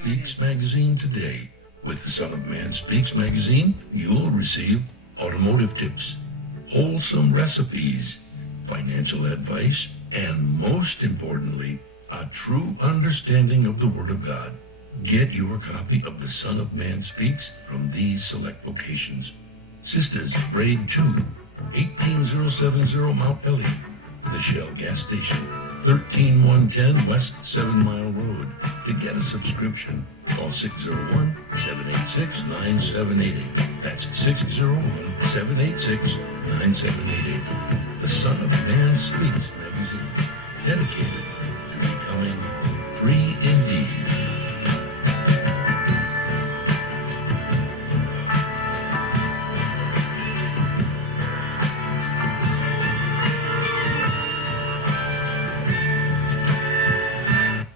Speaks magazine today. With the Son of Man Speaks magazine, you'll receive automotive tips, wholesome recipes, financial advice, and most importantly, a true understanding of the Word of God. Get your copy of The Son of Man Speaks from these select locations. Sisters, Braid 2, 18070 Mount Elliott, the Shell gas station, 13110 West 7 Mile Road. To get a subscription, call 601-786-9788. That's 601-786-9788. The Son of Man Speaks magazine, dedicated to becoming free indeed.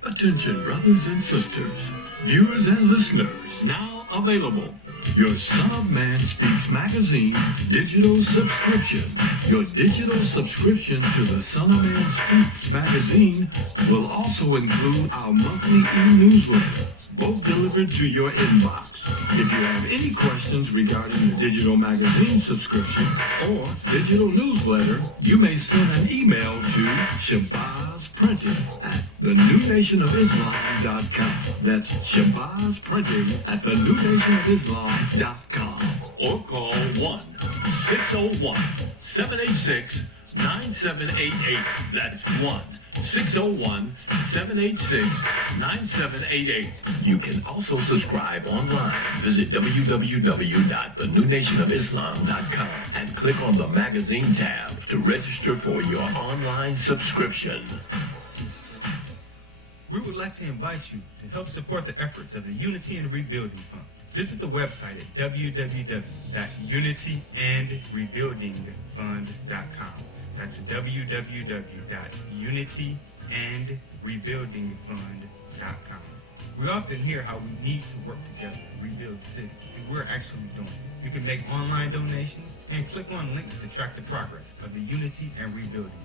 Attention, brothers and sisters, viewers and listeners, now available. Your Son of Man Speaks magazine digital subscription. Your digital subscription to the Son of Man Speaks magazine will also include our monthly e-newsletter, both delivered to your inbox. If you have any questions regarding the digital magazine subscription or digital newsletter, you may send an email to shabazsprinting@thenewnationofislam.com. That's shabazsprinting@thenewnationofislam.com. Or call 1-601-786-9788. That's 1-601-786-9788. You can also subscribe online. Visit www.thenewnationofislam.com and click on the magazine tab to register for your online subscription. We would like to invite you to help support the efforts of the Unity and Rebuilding Fund. Visit the website at www.unityandrebuildingfund.com. That's www.unityandrebuildingfund.com. We often hear how we need to work together to rebuild the city, and we're actually doing it. You can make online donations and click on links to track the progress of the Unity and Rebuilding Fund.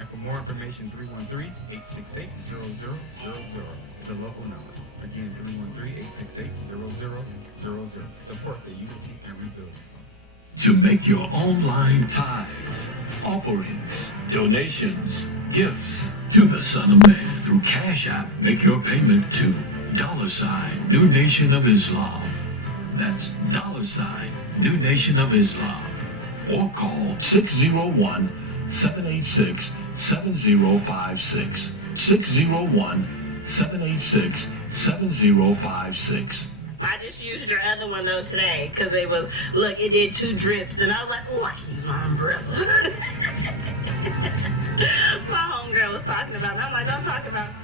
And for more information, 313-868-0000 is a local number. Again, 313-868-0000. Support the Unity and Rebuilding Fund. To make your online tithes, offerings, donations, gifts to the Son of Man through Cash App, make your payment to $New Nation of Islam. That's $New Nation of Islam. Or call 601-786-7056. 601-786-7056. I just used your other one though today because it was, look, it did 2 drips and I was like, oh, I can use my umbrella. My homegirl was talking about it. I'm like, don't talk about it.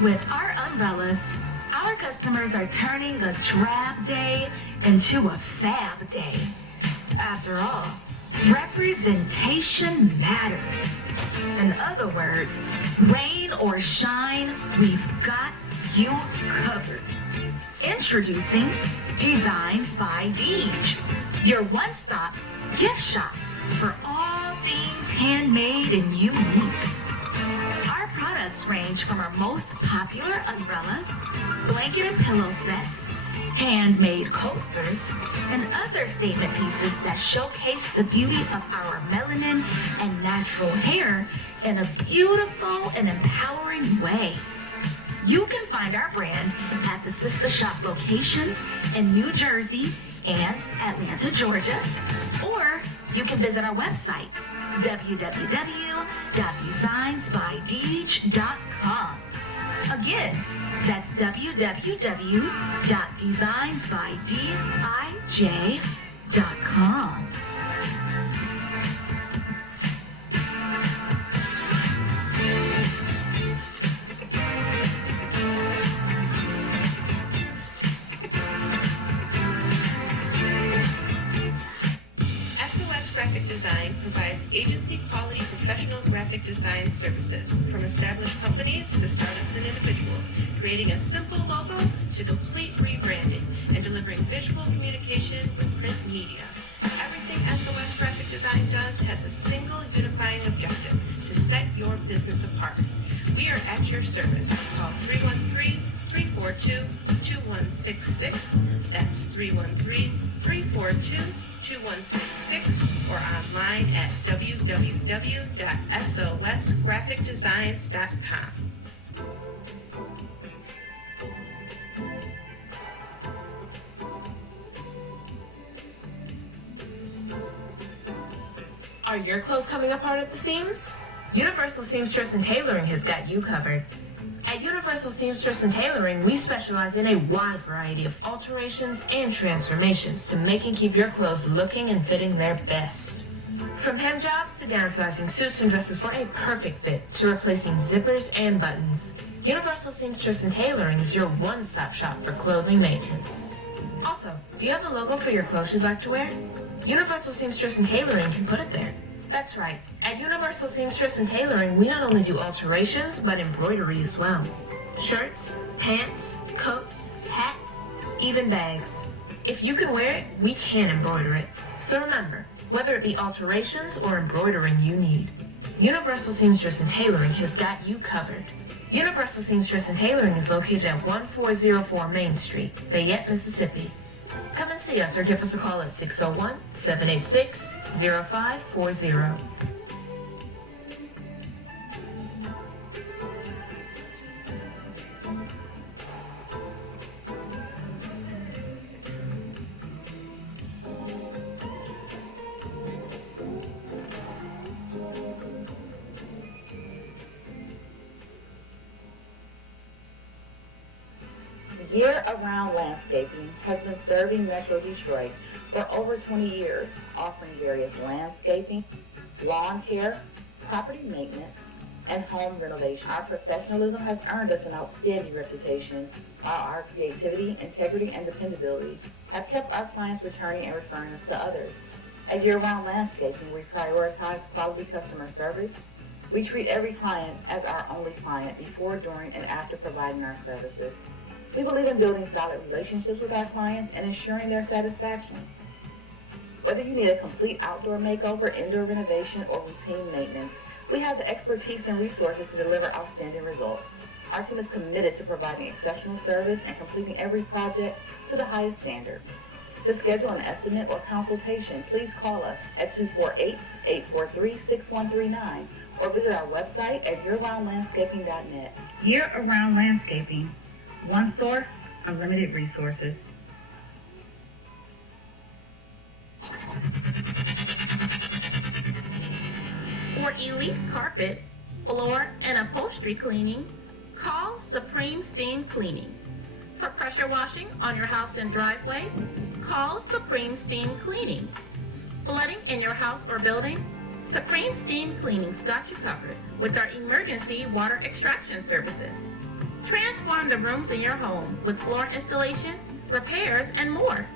With our umbrellas, our customers are turning a drab day into a fab day. After all, representation matters. In other words, rain or shine, we've got you covered. Introducing Designs by Deej, your one-stop gift shop for all things handmade and unique. Our products range from our most popular umbrellas, blanket and pillow sets, handmade coasters, and other statement pieces that showcase the beauty of our melanin and natural hair in a beautiful and empowering way. You can find our brand at the sister shop locations in New Jersey and Atlanta, Georgia, or you can visit our website, www.designsbydeej.com. Again, that's www.designsbydeej.com. Graphic Design provides agency-quality professional graphic design services from established companies to startups and individuals, creating a simple logo to complete rebranding and delivering visual communication with print media. Everything SOS Graphic Design does has a single unifying objective: to set your business apart. We are at your service. Call 313-342-2166. That's 313-342-2166, or online at www.sosgraphicdesigns.com. Are your clothes coming apart at the seams? Universal Seamstress and Tailoring has got you covered. At Universal Seamstress and Tailoring, we specialize in a wide variety of alterations and transformations to make and keep your clothes looking and fitting their best. From hem jobs to downsizing suits and dresses for a perfect fit to replacing zippers and buttons, Universal Seamstress and Tailoring is your one-stop shop for clothing maintenance. Also, do you have a logo for your clothes you'd like to wear? Universal Seamstress and Tailoring can put it there. That's right. At Universal Seamstress and Tailoring, we not only do alterations, but embroidery as well. Shirts, pants, coats, hats, even bags. If you can wear it, we can embroider it. So remember, whether it be alterations or embroidering you need, Universal Seamstress and Tailoring has got you covered. Universal Seamstress and Tailoring is located at 1404 Main Street, Fayette, Mississippi. Come and see us or give us a call at 601-786-0540. Year-Around Landscaping has been serving Metro Detroit for over 20 years, offering various landscaping, lawn care, property maintenance, and home renovation. Our professionalism has earned us an outstanding reputation, while our creativity, integrity, and dependability have kept our clients returning and referring us to others. At Year-Round Landscaping, we prioritize quality customer service. We treat every client as our only client before, during, and after providing our services. We believe in building solid relationships with our clients and ensuring their satisfaction. Whether you need a complete outdoor makeover, indoor renovation, or routine maintenance, we have the expertise and resources to deliver outstanding results. Our team is committed to providing exceptional service and completing every project to the highest standard. To schedule an estimate or consultation, please call us at 248-843-6139 or visit our website at yearroundlandscaping.net. Year-Around Landscaping. One source, unlimited resources. For elite carpet, floor, and upholstery cleaning, call Supreme Steam Cleaning. For pressure washing on your house and driveway, call Supreme Steam Cleaning. Flooding in your house or building, Supreme Steam Cleaning's got you covered with our emergency water extraction services. Transform the rooms in your home with floor installation, repairs, and more.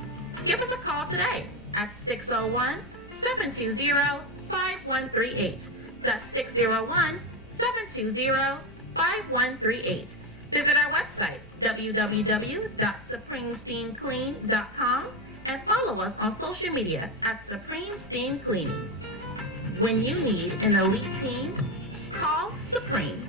Give us a call today at 601-720-5138. That's 601-720-5138. Visit our website, www.supremesteamclean.com, and follow us on social media at Supreme Steam Cleaning. When you need an elite team, call Supreme.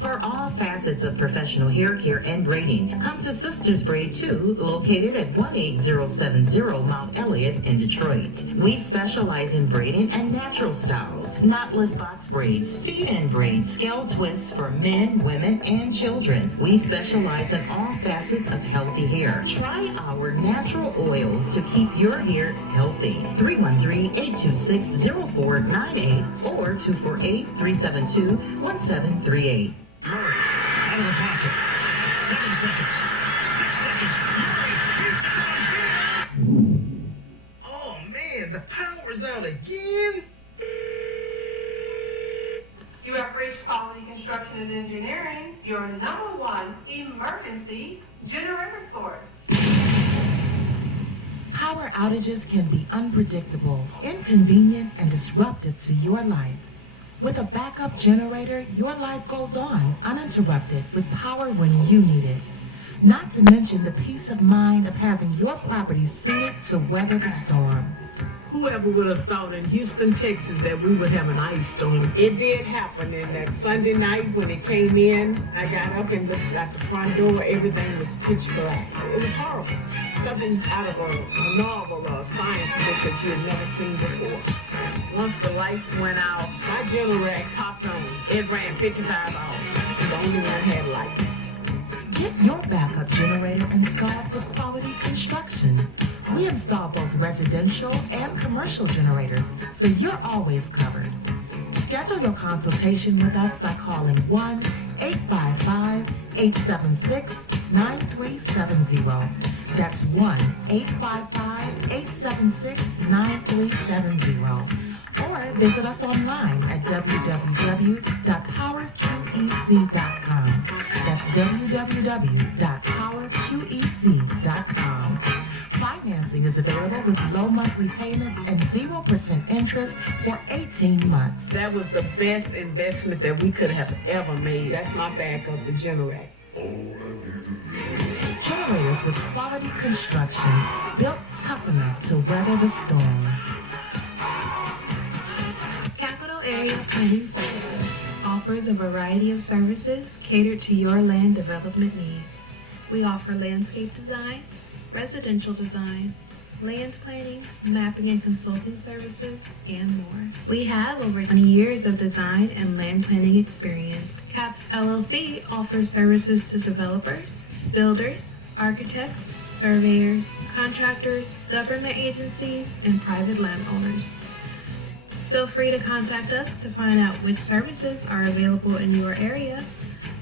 For all facets of professional hair care and braiding, come to Sisters Braid 2, located at 18070 Mount Elliott in Detroit. We specialize in braiding and natural styles, knotless box braids, feed-in braids, scale twists for men, women, and children. We specialize in all facets of healthy hair. Try our natural oils to keep your hair healthy. 313-826-0498 or 248-372-1738. Murray, out of the pocket. 7 seconds. 6 seconds. Murray, he's downfield. Oh, man, the power's out again. You have reached Quality Construction and Engineering, your #1 emergency generator source. Power outages can be unpredictable, inconvenient, and disruptive to your life. With a backup generator, your life goes on uninterrupted with power when you need it. Not to mention the peace of mind of having your property suited to weather the storm. Whoever would have thought in Houston, Texas, that we would have an ice storm? It did happen, and that Sunday night when it came in, I got up and looked at the front door. Everything was pitch black. It was horrible. Something out of a novel or a science book that you had never seen before. Once the lights went out, my generator popped on. It ran 55 hours, and the only one had lights. Get your backup generator installed with Quality Construction. We install both residential and commercial generators, so you're always covered. Schedule your consultation with us by calling 1-855-876-9370. That's 1-855-876-9370. Or visit us online at www.powerqec.com. That's www.powerqec.com. Financing is available with low monthly payments and 0% interest for 18 months. That was the best investment that we could have ever made. That's my backup, the generator. Generators with Quality Construction, built tough enough to weather the storm. Capital Area Planning Services offers a variety of services catered to your land development needs. We offer landscape design, residential design, land planning, mapping and consulting services, and more. We have over 20 years of design and land planning experience. CAPS LLC offers services to developers, builders, architects, surveyors, contractors, government agencies, and private landowners. Feel free to contact us to find out which services are available in your area.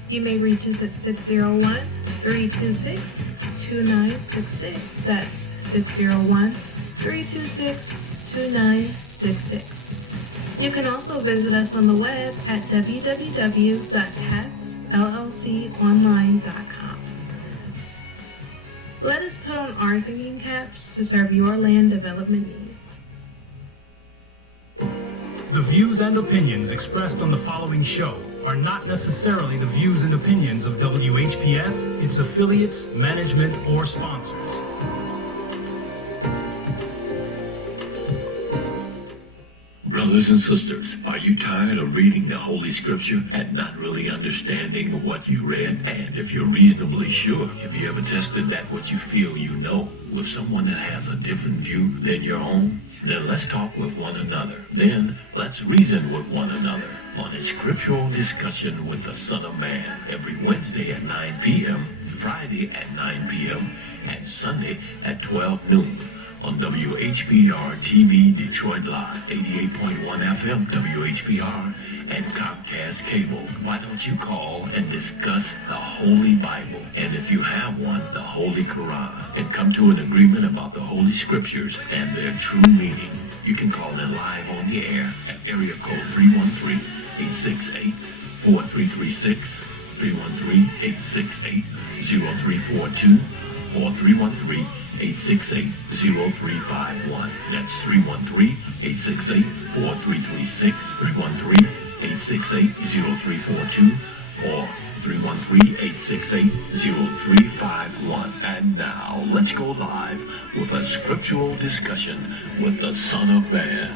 You may reach us at 601-326-2966. That's 601-326-2966. You can also visit us on the web at www.capsllconline.com. Let us put on our thinking caps to serve your land development needs. The views and opinions expressed on the following show are not necessarily the views and opinions of WHPS, its affiliates, management, or sponsors. Brothers and sisters, are you tired of reading the Holy Scripture and not really understanding what you read? And if you're reasonably sure, have you ever tested that what you feel you know with someone that has a different view than your own? Then let's talk with one another. Then let's reason with one another on a Scriptural Discussion with the Son of Man every Wednesday at 9 p.m., Friday at 9 p.m., and Sunday at 12 noon. On WHPR TV Detroit Live, 88.1 FM WHPR, and Comcast Cable. Why don't you call and discuss the Holy Bible, and if you have one, the Holy Quran, and come to an agreement about the Holy Scriptures and their true meaning? You can call in live on the air at area code 313-868-4336, 313-868-0342, or 313-868-0351. That's 313-868-4336, 313-868-0342, or 313-868-0351. And now, let's go live with a Scriptural Discussion with the Son of Man.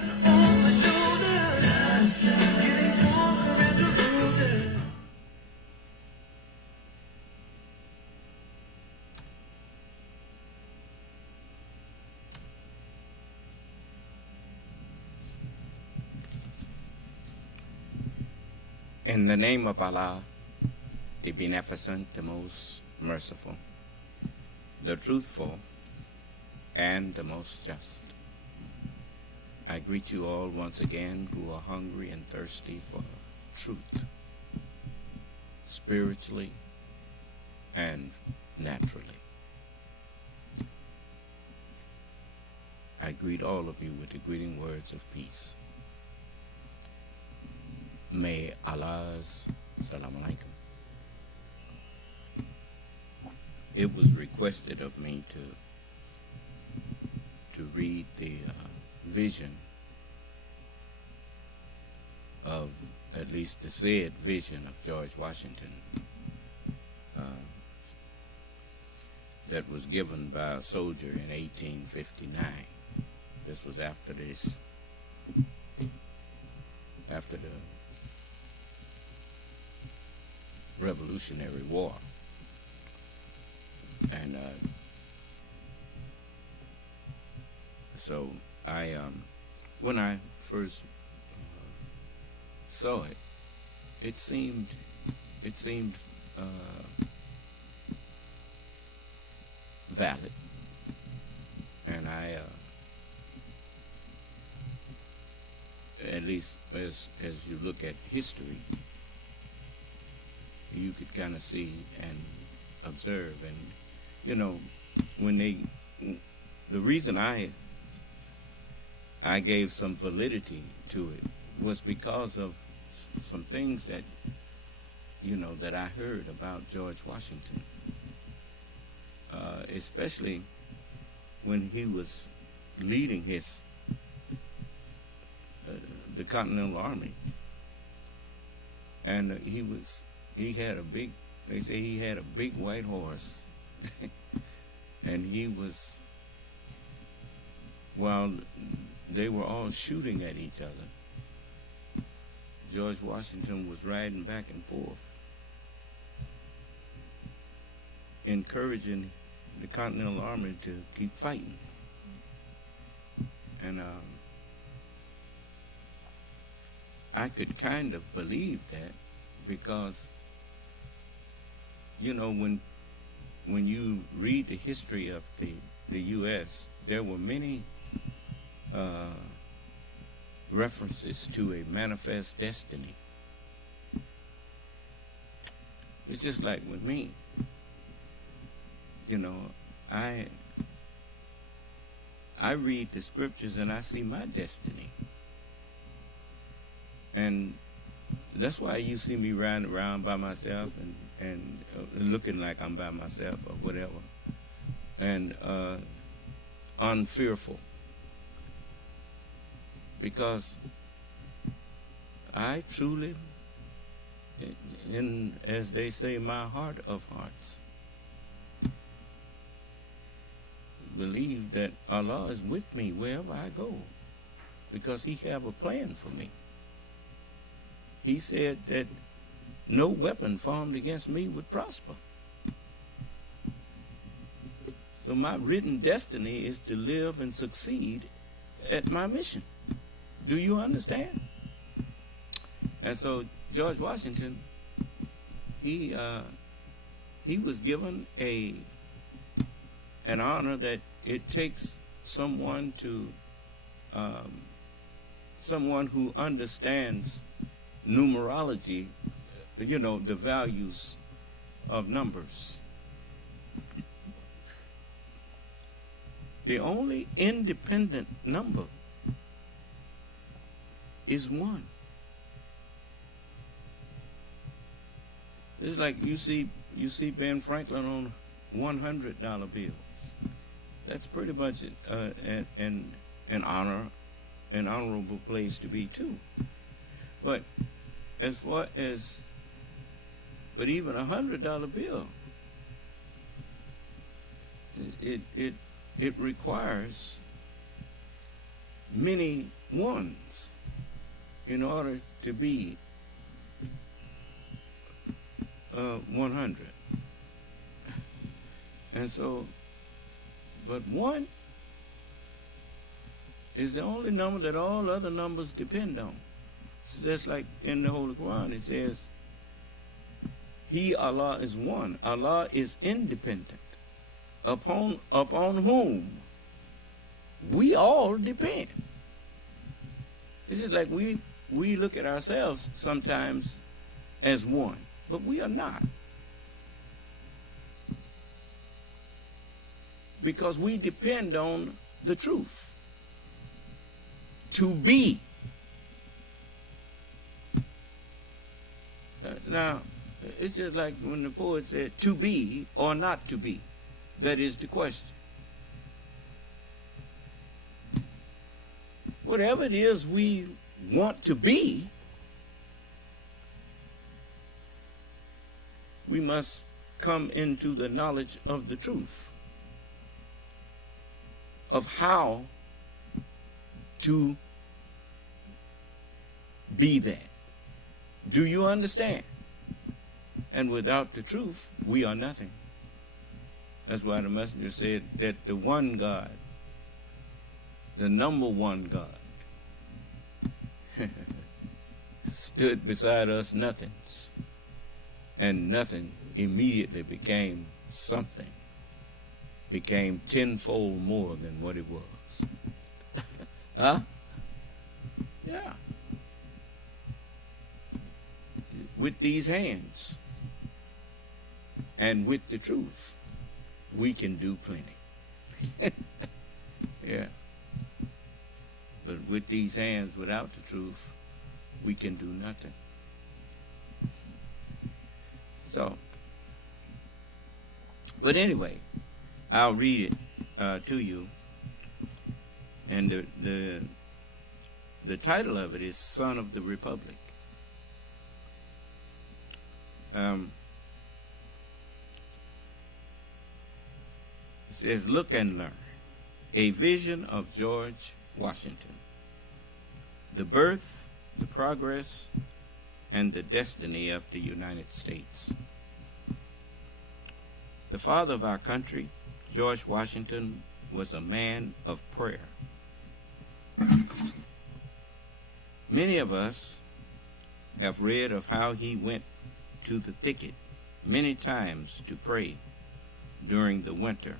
In the name of Allah, the Beneficent, the Most Merciful, the Truthful, and the Most Just, I greet you all once again who are hungry and thirsty for truth, spiritually and naturally. I greet all of you with the greeting words of peace. May Allah's Salam Alaikum. It was requested of me to read the vision of, at least the said vision of George Washington that was given by a soldier in 1859. This was after the Revolutionary War. And so I, when I first saw it, it seemed valid, and I, at least as you look at history, you could kind of see and observe, and you know, the reason I gave some validity to it was because of some things that, you know, that I heard about George Washington, especially when he was leading his the Continental Army, and they say he had a big white horse, and he was, while they were all shooting at each other, George Washington was riding back and forth, encouraging the Continental Army to keep fighting. And I could kind of believe that, because, you know, when you read the history of the U.S., there were many references to a manifest destiny. It's just like with me. You know, I read the scriptures and I see my destiny. And that's why you see me riding around by myself and looking like I'm by myself or whatever. And unfearful. Because I truly, as they say, my heart of hearts, believe that Allah is with me wherever I go, because He have a plan for me. He said that no weapon formed against me would prosper. So my written destiny is to live and succeed at my mission. Do you understand? And so George Washington, he was given an honor that it takes someone who understands numerology, you know, the values of numbers. The only independent number is 1. It's like you see Ben Franklin on $100 bills. That's pretty much an honorable place to be too. But even $100 bill, it requires many ones in order to be 100. And so, but 1 is the only number that all other numbers depend on. So that's like in the Holy Quran, it says, He, Allah, is one. Allah is independent, upon whom we all depend. It's just like we look at ourselves sometimes as one, but we are not. Because we depend on the truth to be. Now, it's just like when the poet said, to be or not to be. That is the question. Whatever it is we want to be, we must come into the knowledge of the truth, of how to be that. Do you understand? And without the truth, we are nothing. That's why the messenger said that the one God, the number one God, stood beside us nothings, and nothing immediately became something, became tenfold more than what it was. Huh? Yeah. With these hands and with the truth, we can do plenty. Yeah. But with these hands, without the truth, we can do nothing. So, but anyway, I'll read it to you. And the title of it is Son of the Republic. It says, look and learn. A vision of George Washington. The birth, the progress, and the destiny of the United States. The father of our country, George Washington, was a man of prayer. Many of us have read of how he went to the thicket many times to pray during the winter.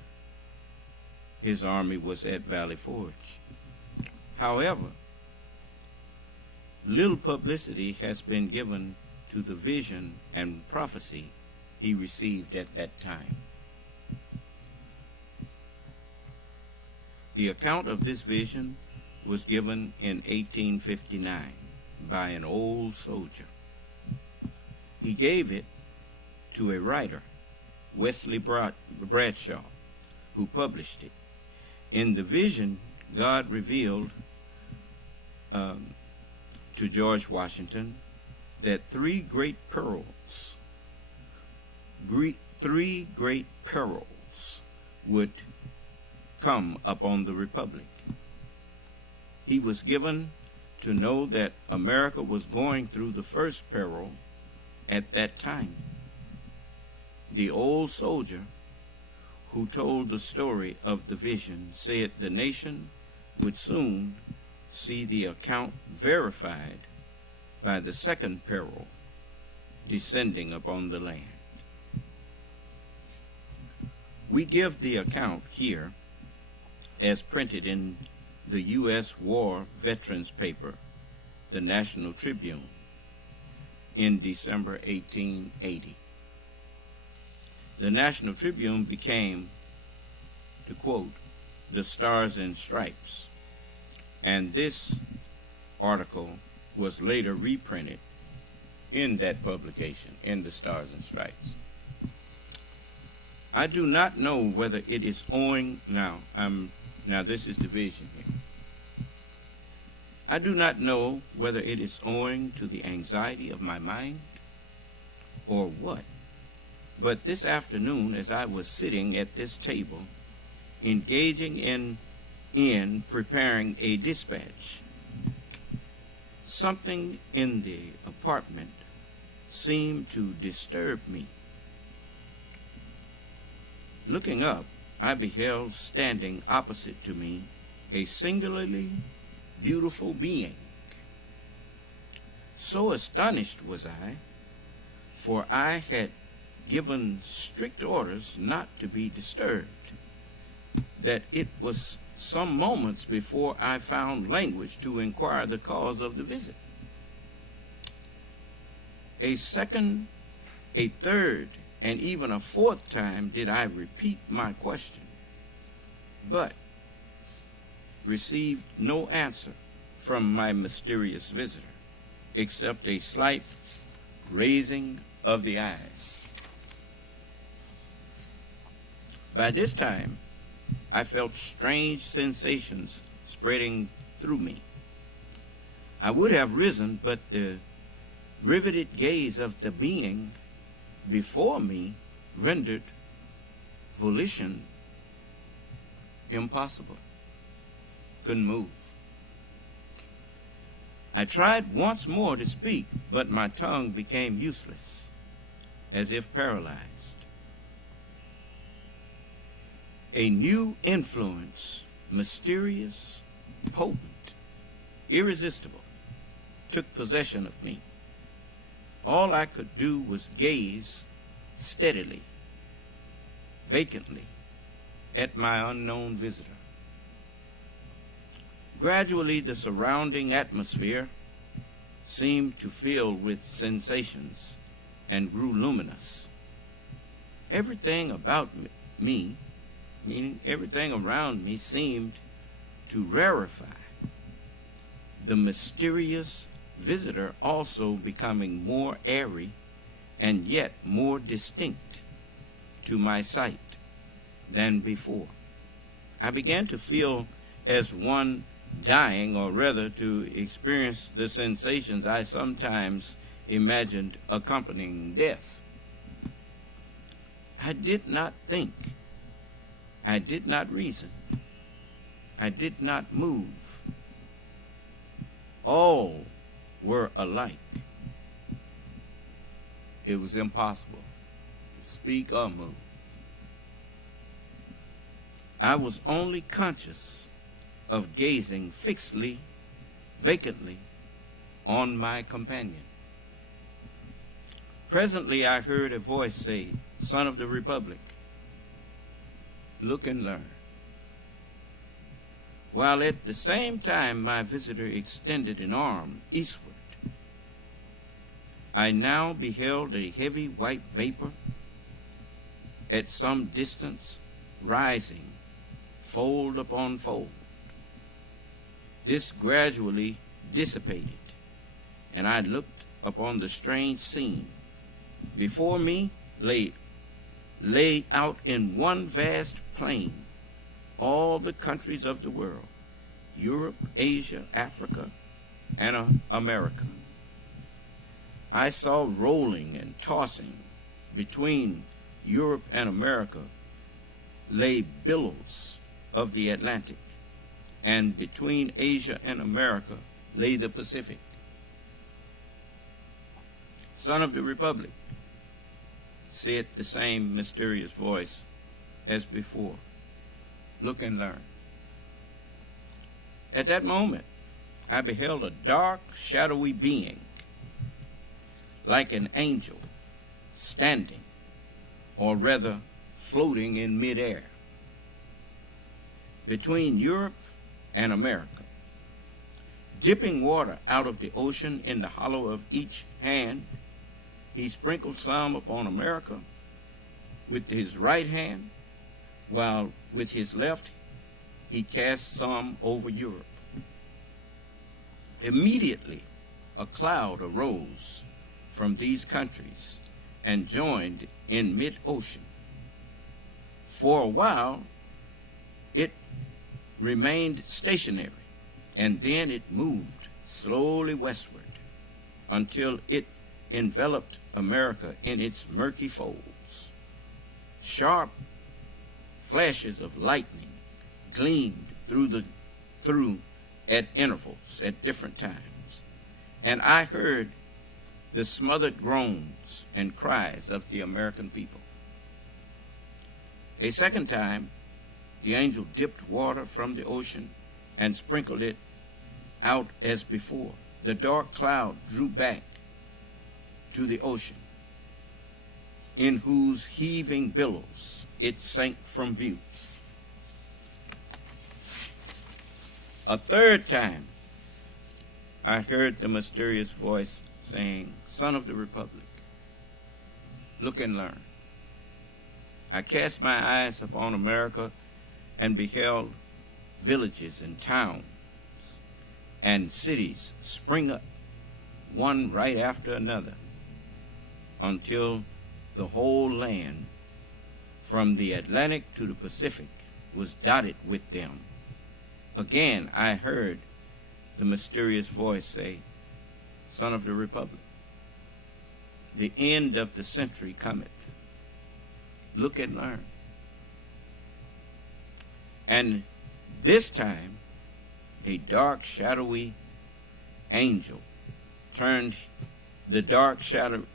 His army was at Valley Forge. However, little publicity has been given to the vision and prophecy he received at that time. The account of this vision was given in 1859 by an old soldier. He gave it to a writer, Wesley Bradshaw, who published it. In the vision, God revealed to George Washington that three great perils would come upon the Republic. He was given to know that America was going through the first peril at that time. The old soldier who told the story of the vision said the nation would soon see the account verified by the second peril descending upon the land. We give the account here as printed in the U.S. War Veterans paper, the National Tribune, in December 1880. The National Tribune became, to quote, the Stars and Stripes, and this article was later reprinted in that publication, in the Stars and Stripes. I do not know whether it is owing, now this is the vision here. I do not know whether it is owing to the anxiety of my mind or what, but this afternoon as I was sitting at this table, engaging in preparing a dispatch, something in the apartment seemed to disturb me. Looking up, I beheld standing opposite to me a singularly beautiful being. So astonished was I, for I had given strict orders not to be disturbed, that it was some moments before I found language to inquire the cause of the visit. A second, a third, and even a fourth time did I repeat my question, but received no answer from my mysterious visitor, except a slight raising of the eyes. By this time, I felt strange sensations spreading through me. I would have risen, but the riveted gaze of the being before me rendered volition impossible. Couldn't move. I tried once more to speak, but my tongue became useless, as if paralyzed. A new influence, mysterious, potent, irresistible, took possession of me. All I could do was gaze steadily, vacantly, at my unknown visitor. Gradually, the surrounding atmosphere seemed to fill with sensations and grew luminous. Everything about me, meaning everything around me, seemed to rarefy. The mysterious visitor also becoming more airy and yet more distinct to my sight than before. I began to feel as one dying, or rather to experience the sensations I sometimes imagined accompanying death. I did not think. I did not reason. I did not move. All were alike. It was impossible to speak or move. I was only conscious of gazing fixedly, vacantly on my companion. Presently I heard a voice say, "Son of the Republic, look and learn." While at the same time my visitor extended an arm eastward. I now beheld a heavy white vapor at some distance rising, fold upon fold. This gradually dissipated, and I looked upon the strange scene. Before me lay out in one vast plain all the countries of the world, Europe, Asia, Africa, and America. I saw rolling and tossing between Europe and America lay billows of the Atlantic, and between Asia and America lay the Pacific. "Son of the Republic," said the same mysterious voice as before, "look and learn." At that moment, I beheld a dark, shadowy being, like an angel, standing, or rather floating in midair, between Europe and America, dipping water out of the ocean in the hollow of each hand. He sprinkled some upon America with his right hand, while with his left he cast some over Europe. Immediately a cloud arose from these countries and joined in mid-ocean. For a while it remained stationary, and then it moved slowly westward until it enveloped America in its murky folds. Sharp flashes of lightning gleamed through at intervals at different times, and I heard the smothered groans and cries of the American people. A second time, the angel dipped water from the ocean and sprinkled it out as before. The dark cloud drew back to the ocean, in whose heaving billows it sank from view. A third time, I heard the mysterious voice saying, "Son of the Republic, look and learn." I cast my eyes upon America and beheld villages and towns and cities spring up, one right after another, until the whole land, from the Atlantic to the Pacific, was dotted with them. Again I heard the mysterious voice say, "Son of the Republic, the end of the century cometh. Look and learn." And this time a dark, shadowy angel turned the dark shadow.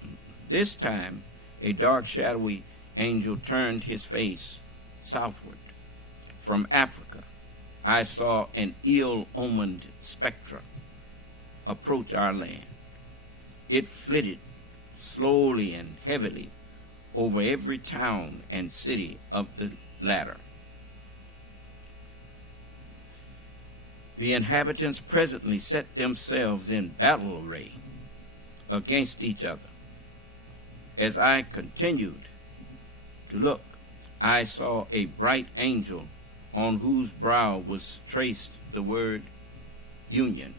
This time, a dark, shadowy angel turned his face southward. From Africa, I saw an ill-omened spectre approach our land. It flitted slowly and heavily over every town and city of the latter. The inhabitants presently set themselves in battle array against each other. As I continued to look, I saw a bright angel on whose brow was traced the word Union.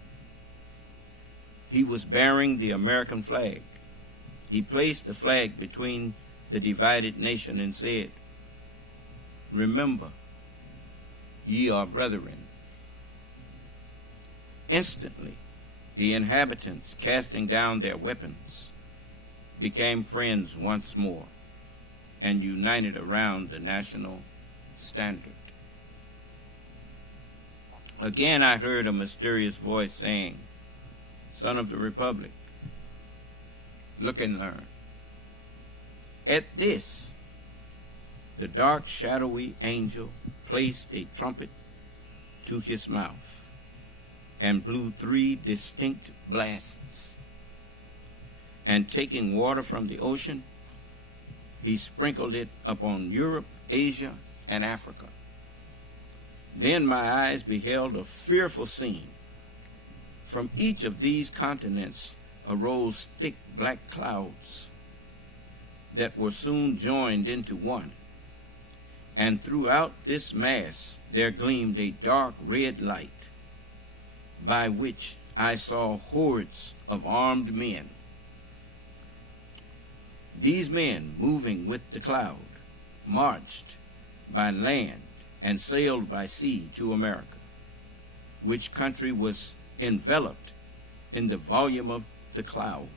He was bearing the American flag. He placed the flag between the divided nation and said, "Remember, ye are brethren." Instantly, the inhabitants, casting down their weapons, became friends once more and united around the national standard. Again, I heard a mysterious voice saying, "Son of the Republic, look and learn." At this, the dark, shadowy angel placed a trumpet to his mouth and blew 3 distinct blasts. And taking water from the ocean, he sprinkled it upon Europe, Asia, and Africa. Then my eyes beheld a fearful scene. From each of these continents arose thick black clouds that were soon joined into one. And throughout this mass there gleamed a dark red light, by which I saw hordes of armed men. These men, moving with the cloud, marched by land and sailed by sea to America, which country was enveloped in the volume of the cloud.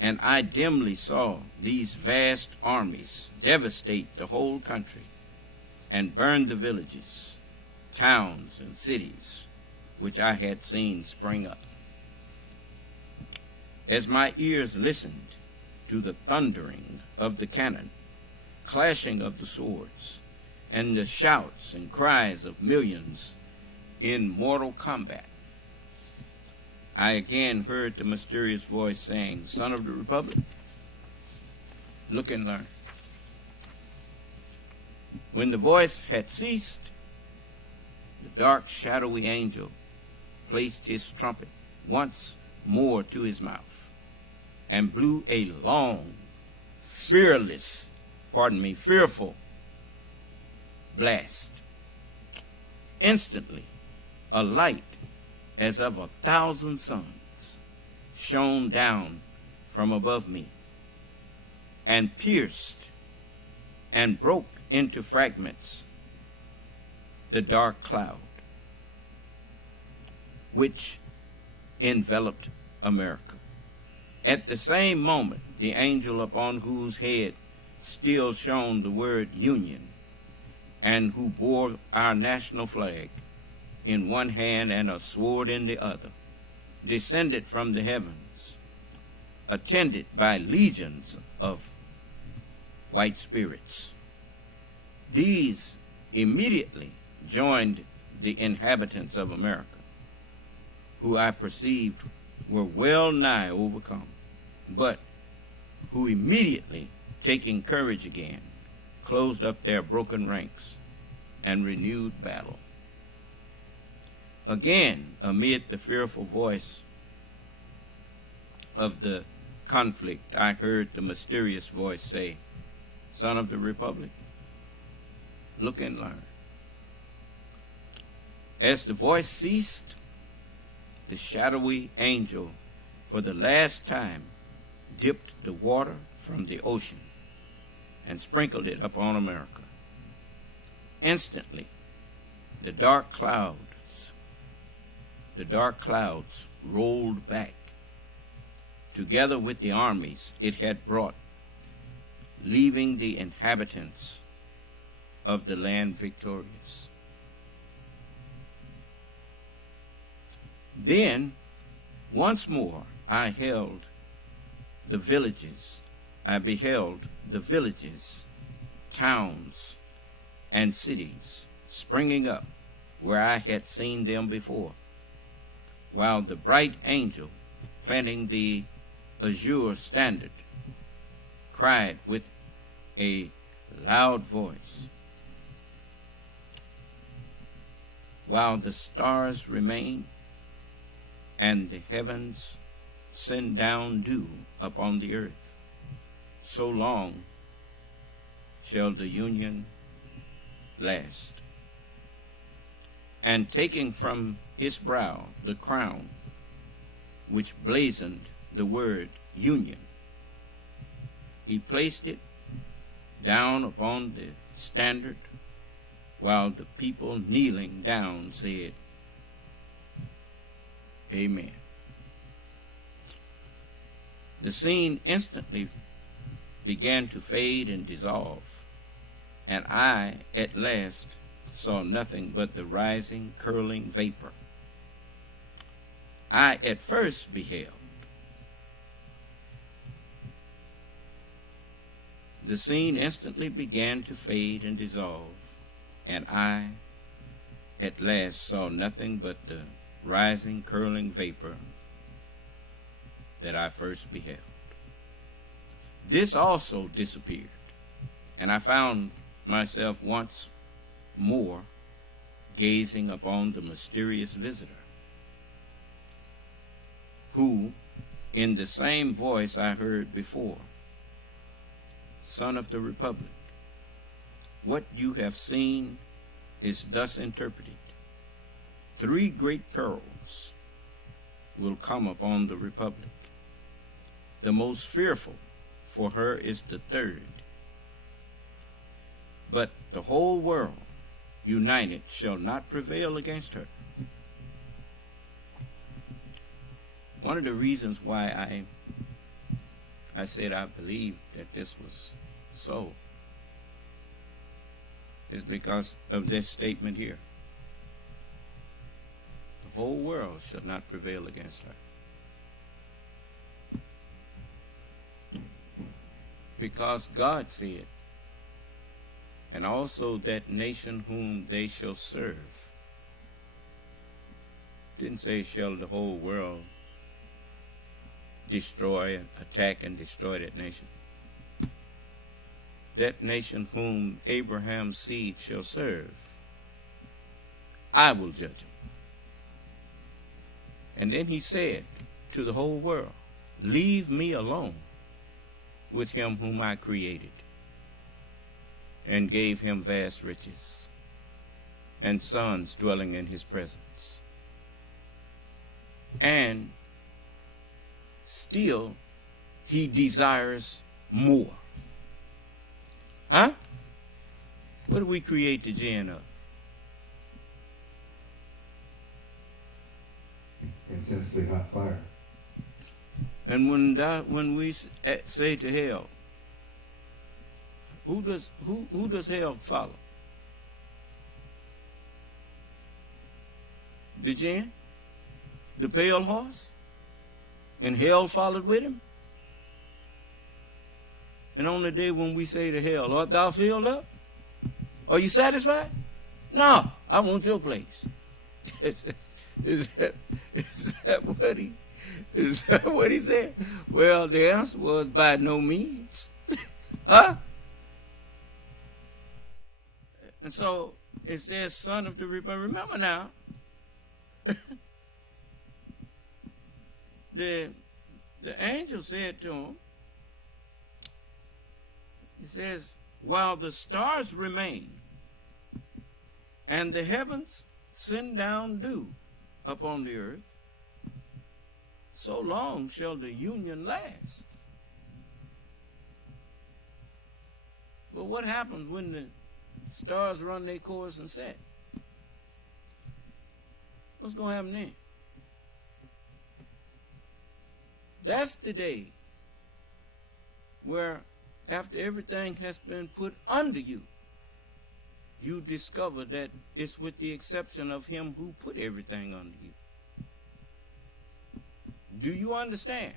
And I dimly saw these vast armies devastate the whole country and burn the villages, towns, and cities which I had seen spring up. As my ears listened to the thundering of the cannon, clashing of the swords, and the shouts and cries of millions in mortal combat, I again heard the mysterious voice saying, "Son of the Republic, look and learn." When the voice had ceased, the dark, shadowy angel placed his trumpet once more to his mouth and blew a long, fearful blast. Instantly, a light as of 1,000 suns shone down from above me and pierced and broke into fragments the dark cloud which enveloped America. At the same moment, the angel upon whose head still shone the word Union, and who bore our national flag in one hand and a sword in the other, descended from the heavens, attended by legions of white spirits. These immediately joined the inhabitants of America, who I perceived were well nigh overcome, but who immediately, taking courage again, closed up their broken ranks and renewed battle. Again, amid the fearful voice of the conflict, I heard the mysterious voice say, "Son of the Republic, look and learn." As the voice ceased, the shadowy angel, for the last time, dipped the water from the ocean and sprinkled it upon America. Instantly, the dark clouds rolled back, together with the armies it had brought, leaving the inhabitants of the land victorious. Then Once more I beheld the villages, towns, and cities springing up where I had seen them before, while the bright angel planting the azure standard cried with a loud voice, while the stars remain and the heavens send down dew upon the earth, so long shall the union last. And taking from his brow the crown which blazoned the word union, he placed it down upon the standard, while the people kneeling down said, Amen. The scene instantly began to fade and dissolve, and I at last saw nothing but the rising, curling vapor I at first beheld. The scene instantly began to fade and dissolve, and I at last saw nothing but the rising, curling vapor that I first beheld. This also disappeared, and I found myself once more gazing upon the mysterious visitor, who, in the same voice I heard before, Son of the Republic, what you have seen is thus interpreted. 3 great perils will come upon the Republic. The most fearful for her is the 3rd. But the whole world united shall not prevail against her. One of the reasons why I said I believed that this was so is because of this statement here. The whole world shall not prevail against her. Because God said, and also that nation whom they shall serve. Didn't say shall the whole world destroy, attack and destroy that nation. That nation whom Abraham's seed shall serve, I will judge him. And then he said to the whole world, leave me alone with him whom I created, and gave him vast riches and sons dwelling in his presence. And still he desires more. Huh? What do we create the gen of? Intensely hot fire. And when we say to hell, who does hell follow? The jinn? The pale horse? And hell followed with him? And on the day when we say to hell, art thou filled up? Are you satisfied? No, I want your place. Is that what he said? Well, the answer was by no means. Huh? And so it says, Son of the Republic. Remember now, the angel said to him, it says, while the stars remain and the heavens send down dew upon the earth, so long shall the union last. But what happens when the stars run their course and set? What's going to happen then? That's the day where, after everything has been put under you, you discover that it's with the exception of him who put everything under you. Do you understand?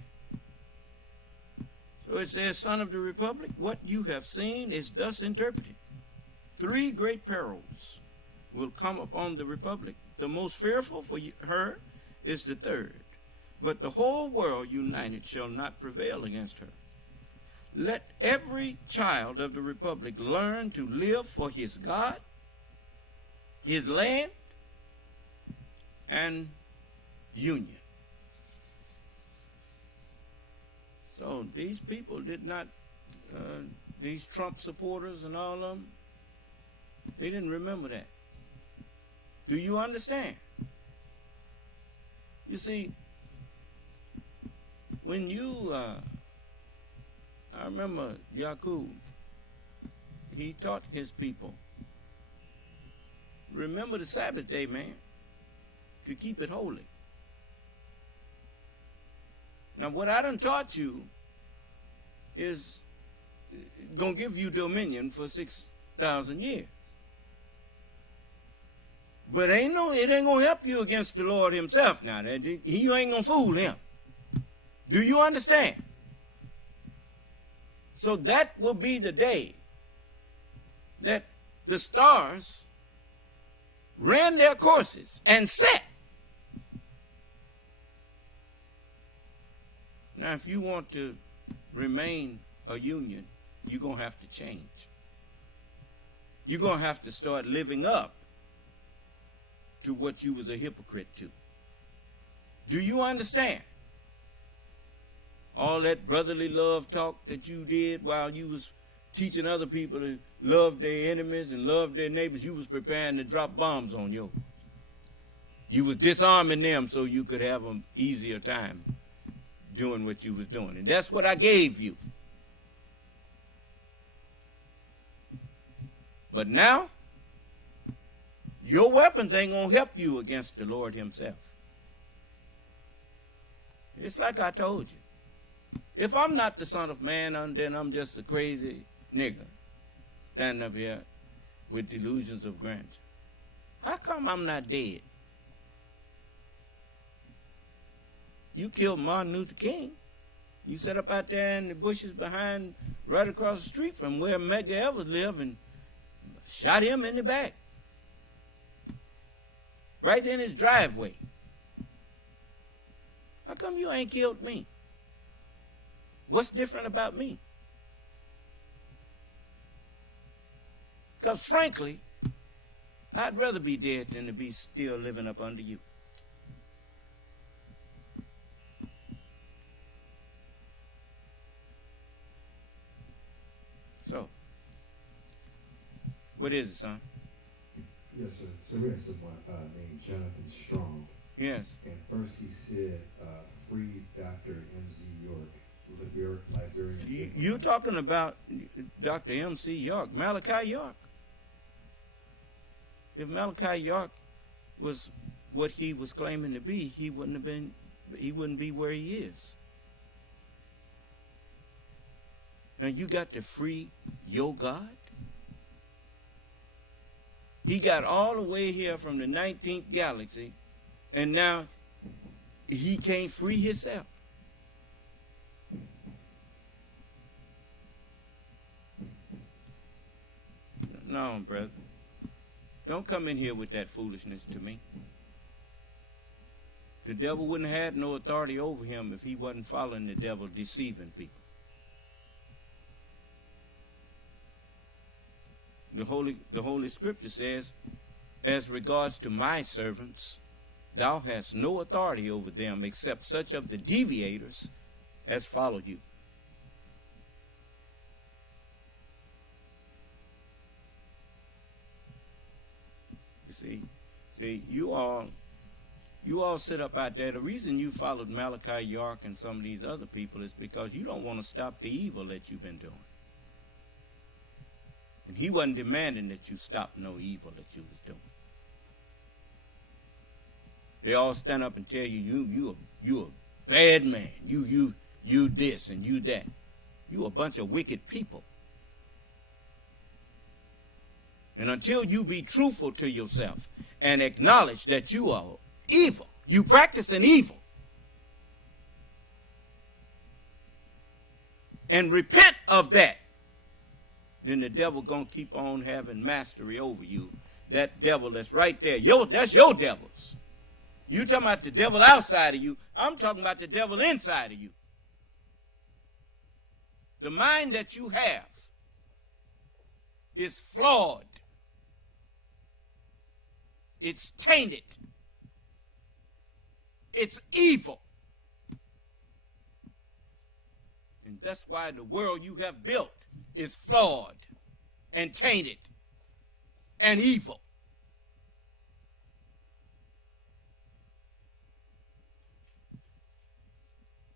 So it says, Son of the Republic, what you have seen is thus interpreted. 3 great perils will come upon the Republic. The most fearful for her is the 3rd. But the whole world united shall not prevail against her. Let every child of the Republic learn to live for his God, his land, and union. So these people did not, these Trump supporters and all of them, they didn't remember that. Do you understand? You see, when you, I remember Yaqub, he taught his people, remember the Sabbath day, man, to keep it holy. Now, what I done taught you is going to give you dominion for 6,000 years. But it ain't going to help you against the Lord himself now. You ain't going to fool him. Do you understand? So that will be the day that the stars ran their courses and set. Now, if you want to remain a union, you're going to have to change. You're going to have to start living up to what you was a hypocrite to. Do you understand? All that brotherly love talk that you did while you was teaching other people to love their enemies and love their neighbors, you was preparing to drop bombs on you. You was disarming them so you could have an easier time doing what you was doing. And that's what I gave you. But now, your weapons ain't going to help you against the Lord himself. It's like I told you. If I'm not the Son of Man, then I'm just a crazy nigger standing up here with delusions of grandeur. How come I'm not dead? You killed Martin Luther King. You set up out there in the bushes behind, right across the street from where Medgar Evers lived, and shot him in the back. Right in his driveway. How come you ain't killed me? What's different about me? Because frankly, I'd rather be dead than to be still living up under you. So, what is it, son? Yes, sir. So we have someone named Jonathan Strong. Yes. And first he said, free Dr. M.Z. York, librarian. You're talking about Dr. M.C. York, Malachi York. If Malachi York was what he was claiming to be, he wouldn't be where he is. Now you got to free your God. He got all the way here from the 19th galaxy, and now he can't free himself. No, brother. Don't come in here with that foolishness to me. The devil wouldn't have had no authority over him if he wasn't following the devil, deceiving people. The Holy Scripture says, as regards to my servants, thou hast no authority over them except such of the deviators as follow you. You see, you all sit up out there. The reason you followed Malachi York and some of these other people is because you don't want to stop the evil that you've been doing. And he wasn't demanding that you stop no evil that you was doing. They all stand up and tell you a bad man. You this and you that. You a bunch of wicked people. And until you be truthful to yourself and acknowledge that you are evil, you practicing evil, and repent of that, then the devil going to keep on having mastery over you. That devil that's right there, that's your devils. You talking about the devil outside of you. I'm talking about the devil inside of you. The mind that you have is flawed. It's tainted. It's evil. And that's why the world you have built is flawed and tainted and evil.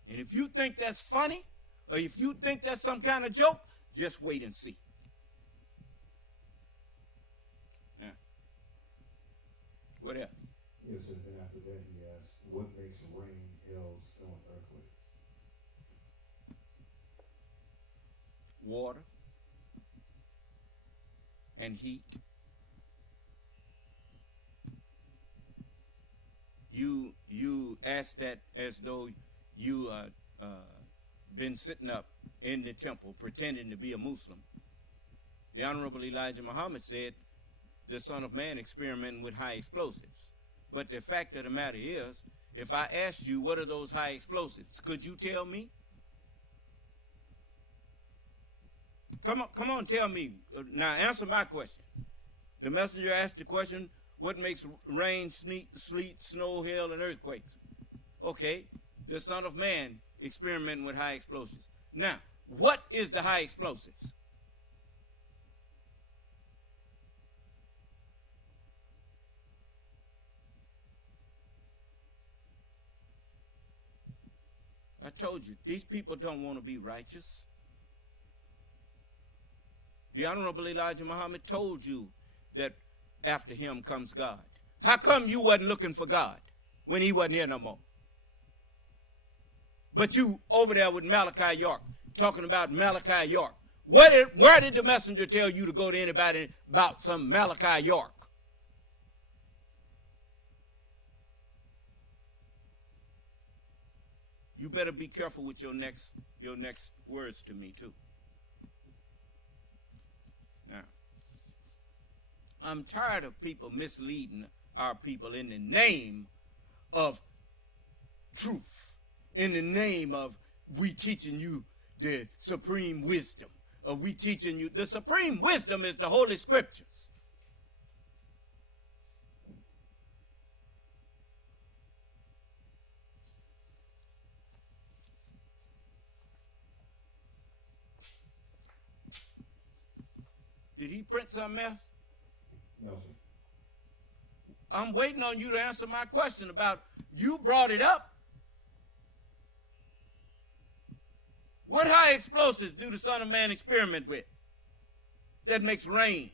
And if you think that's funny, or if you think that's some kind of joke, just wait and see. Now, what else? Yes, and then after that he asked, what makes rain, hail, snow, and earthquakes? Water and heat. You ask that as though you been sitting up in the temple pretending to be a Muslim. The Honorable Elijah Muhammad said the Son of Man experimenting with high explosives. But the fact of the matter is, if I asked you what are those high explosives, could you tell me? Come on, tell me. Now answer my question. The messenger asked the question, what makes rain, sleet, snow, hail, and earthquakes? Okay, the Son of Man experimenting with high explosives. Now, what is the high explosives? I told you, these people don't want to be righteous. The Honorable Elijah Muhammad told you that after him comes God. How come you wasn't looking for God when he wasn't here no more? But you over there with Malachi York, talking about Malachi York. Where did the messenger tell you to go to anybody about some Malachi York? You better be careful with your next words to me too. Now, I'm tired of people misleading our people in the name of truth, in the name of we teaching you the supreme wisdom, or we teaching you the supreme wisdom is the Holy Scriptures. Did he print something else? No, sir. I'm waiting on you to answer my question about, you brought it up. What high explosives do the Son of Man experiment with? That makes rain.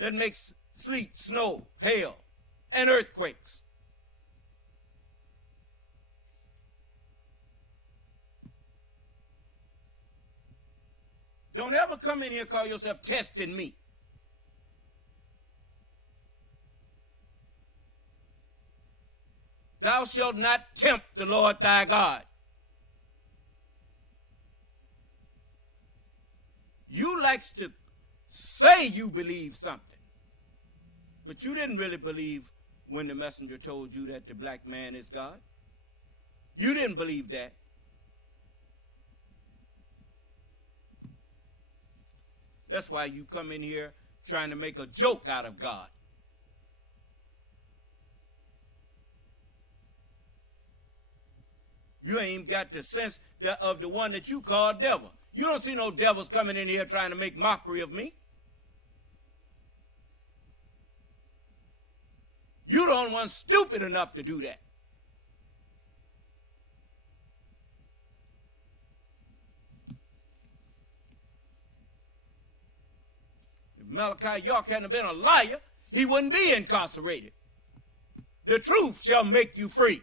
That makes sleet, snow, hail, and earthquakes. Don't ever come in here and call yourself testing me. Thou shalt not tempt the Lord thy God. You likes to say you believe something, but you didn't really believe when the messenger told you that the black man is God. You didn't believe that. That's why you come in here trying to make a joke out of God. You ain't got the sense of the one that you call devil. You don't see no devils coming in here trying to make mockery of me. You the only one stupid enough to do that. If Malachi York hadn't been a liar, he wouldn't be incarcerated. The truth shall make you free.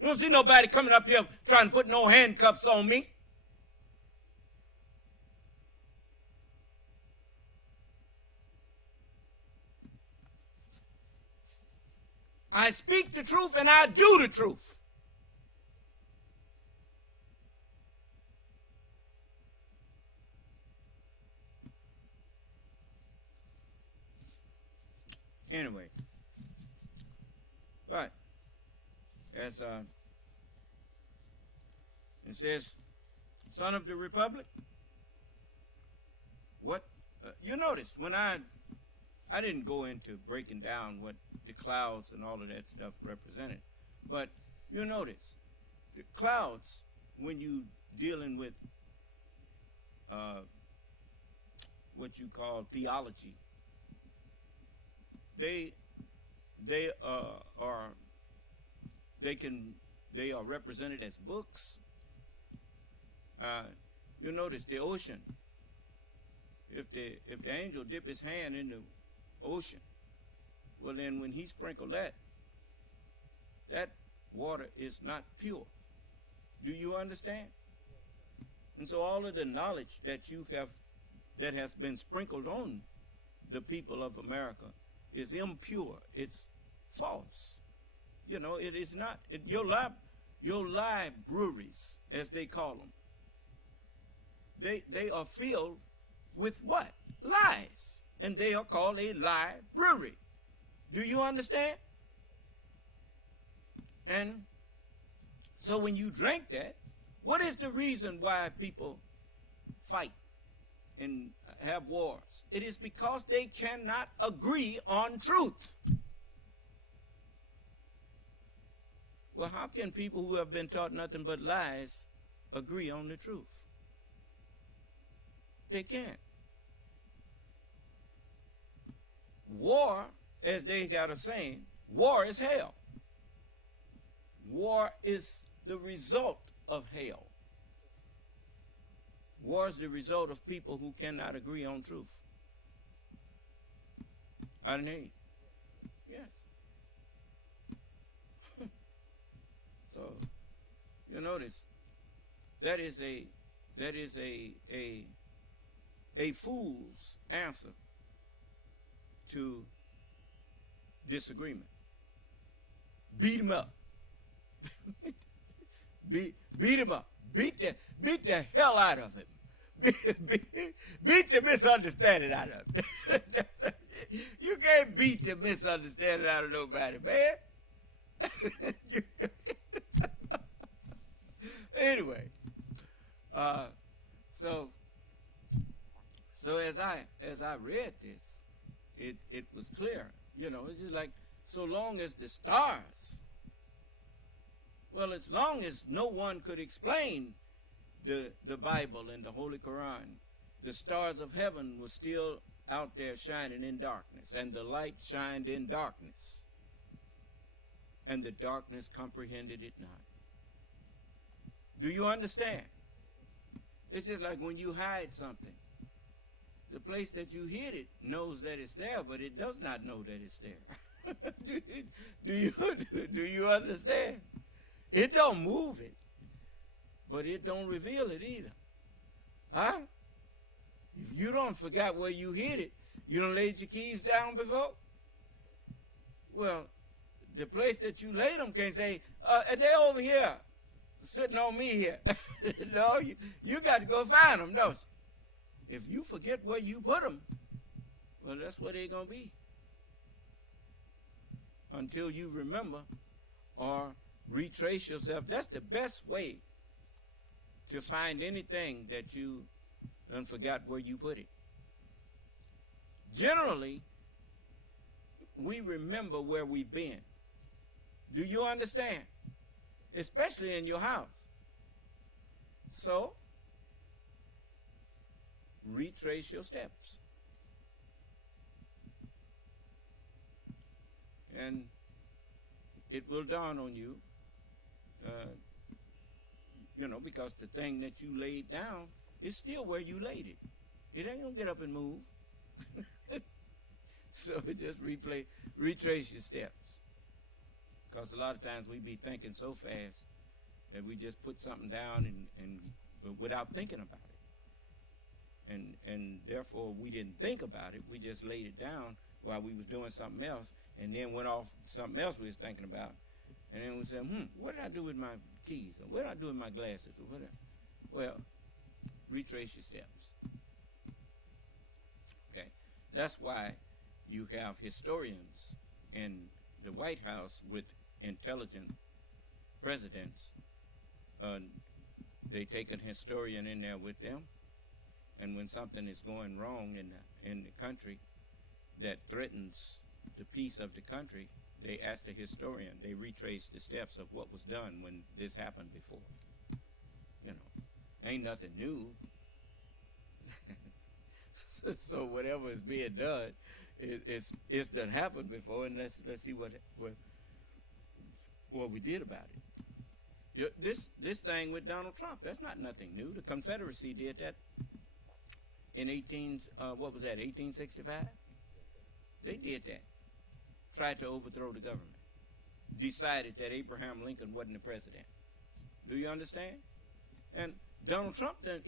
You don't see nobody coming up here trying to put no handcuffs on me. I speak the truth and I do the truth. Anyway, but as it says, son of the republic. What you notice when I didn't go into breaking down what the clouds and all of that stuff represented, but you notice the clouds when you dealing with what you call theology. They are represented as books. You notice the ocean. If the angel dip his hand in the ocean, well then when he sprinkled that water is not pure. Do you understand? And so all of the knowledge that has been sprinkled on the people of America is impure. It's false. You know, it is not. Your libraries, as they call them, they are filled with what? Lies. And they are called a library. Do you understand? And so when you drink that, what is the reason why people fight and have wars? It is because they cannot agree on truth. Well, how can people who have been taught nothing but lies agree on the truth? They can't. War, as they got a saying, war is hell. War is the result of hell. War is the result of people who cannot agree on truth. I didn't hear you. Yes. So, you notice that is a fool's answer to disagreement. Beat him up. beat him up. Beat the hell out of him. Beat the misunderstanding out of him. You can't beat the misunderstanding out of nobody, man. Anyway, so as I read this, it was clear. You know, it's just like, so long as the stars, well, as long as no one could explain the Bible and the Holy Quran, the stars of heaven were still out there shining in darkness, and the light shined in darkness, and the darkness comprehended it not. Do you understand? It's just like when you hide something. The place that you hid it knows that it's there, but it does not know that it's there. do you understand? It don't move it, but it don't reveal it either. Huh? If you don't forget where you hid it, you don't laid your keys down before? Well, the place that you laid them can't say, they're over here, sitting on me here. No, you got to go find them, don't you? If you forget where you put them, well, that's where they're going to be. Until you remember or retrace yourself. That's the best way to find anything that you done forgot where you put it. Generally, we remember where we've been. Do you understand? Especially in your house. So, retrace your steps. And it will dawn on you, because the thing that you laid down is still where you laid it. It ain't going to get up and move. So just retrace your steps. Because a lot of times we be thinking so fast that we just put something down and without thinking about it. And therefore we didn't think about it. We just laid it down while we was doing something else, and then went off something else we was thinking about. And then we said, what did I do with my keys? Or what did I do with my glasses? Or what? Well, retrace your steps. Okay, that's why You have historians in the White House with intelligent presidents. They take a historian in there with them, and when something is going wrong in the country that threatens the peace of the country, they ask the historian. They retrace the steps of what was done when this happened before. You know, ain't nothing new. So whatever is being done, it's done happened before, and let's see what we did about it. This thing with Donald Trump, that's not nothing new. The Confederacy did that in 1865? They did that. Tried to overthrow the government. Decided that Abraham Lincoln wasn't the president. Do you understand? And Donald Trump, that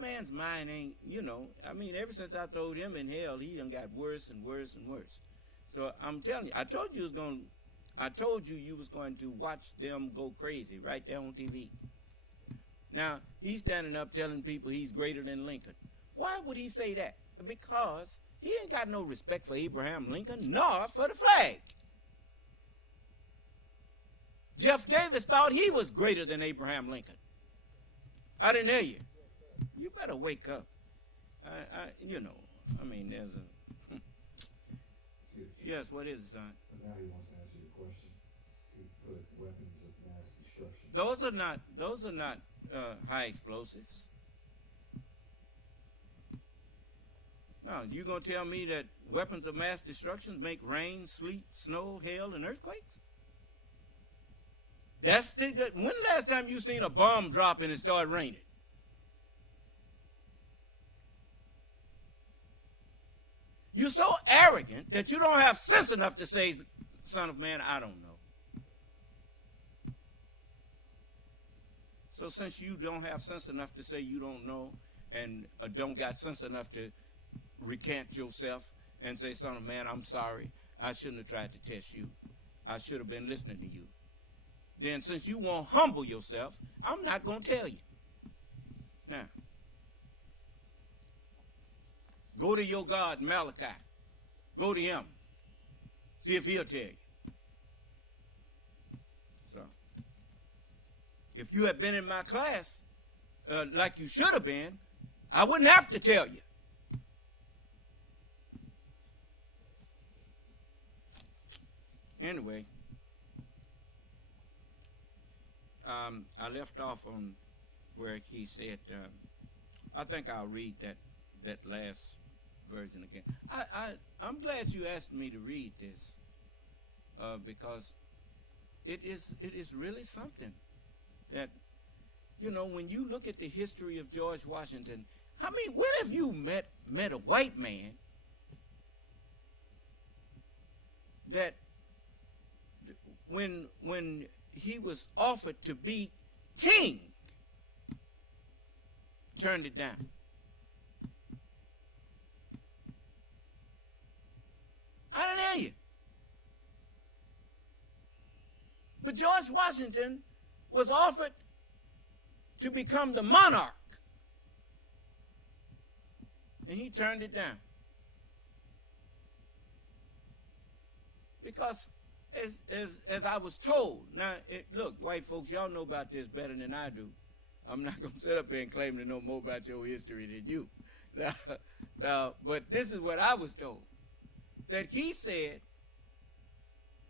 man's mind ain't, I mean, ever since I throwed him in hell, he done got worse and worse and worse. So I'm telling you, I told you you was going to watch them go crazy right there on TV. Now, he's standing up telling people he's greater than Lincoln. Why would he say that? Because he ain't got no respect for Abraham Lincoln, nor for the flag. Jeff Davis thought he was greater than Abraham Lincoln. I didn't hear you. You better wake up. There's a... Yes, what is it, son? But now he wants to answer your question. He put weapons of mass destruction. Those are not high explosives. No, you gonna tell me that weapons of mass destruction make rain, sleet, snow, hail, and earthquakes? When the last time you seen a bomb drop and it started raining? You're so arrogant that you don't have sense enough to say, son of man, I don't know. So since you don't have sense enough to say you don't know, and don't got sense enough to recant yourself and say, son of man, I'm sorry. I shouldn't have tried to test you. I should have been listening to you. Then since you won't humble yourself, I'm not going to tell you. Now, go to your God, Malachi. Go to him. See if he'll tell you. So, if you had been in my class like you should have been, I wouldn't have to tell you. Anyway, I left off on where he said, I think I'll read that last version again. I'm glad you asked me to read this because it is really something that, when you look at the history of George Washington, when have you met a white man that when he was offered to be king, turned it down? I didn't hear you. But George Washington was offered to become the monarch, and he turned it down. Because as I was told, now, look, white folks, y'all know about this better than I do. I'm not going to sit up here and claim to know more about your history than you. Now, but this is what I was told. That he said,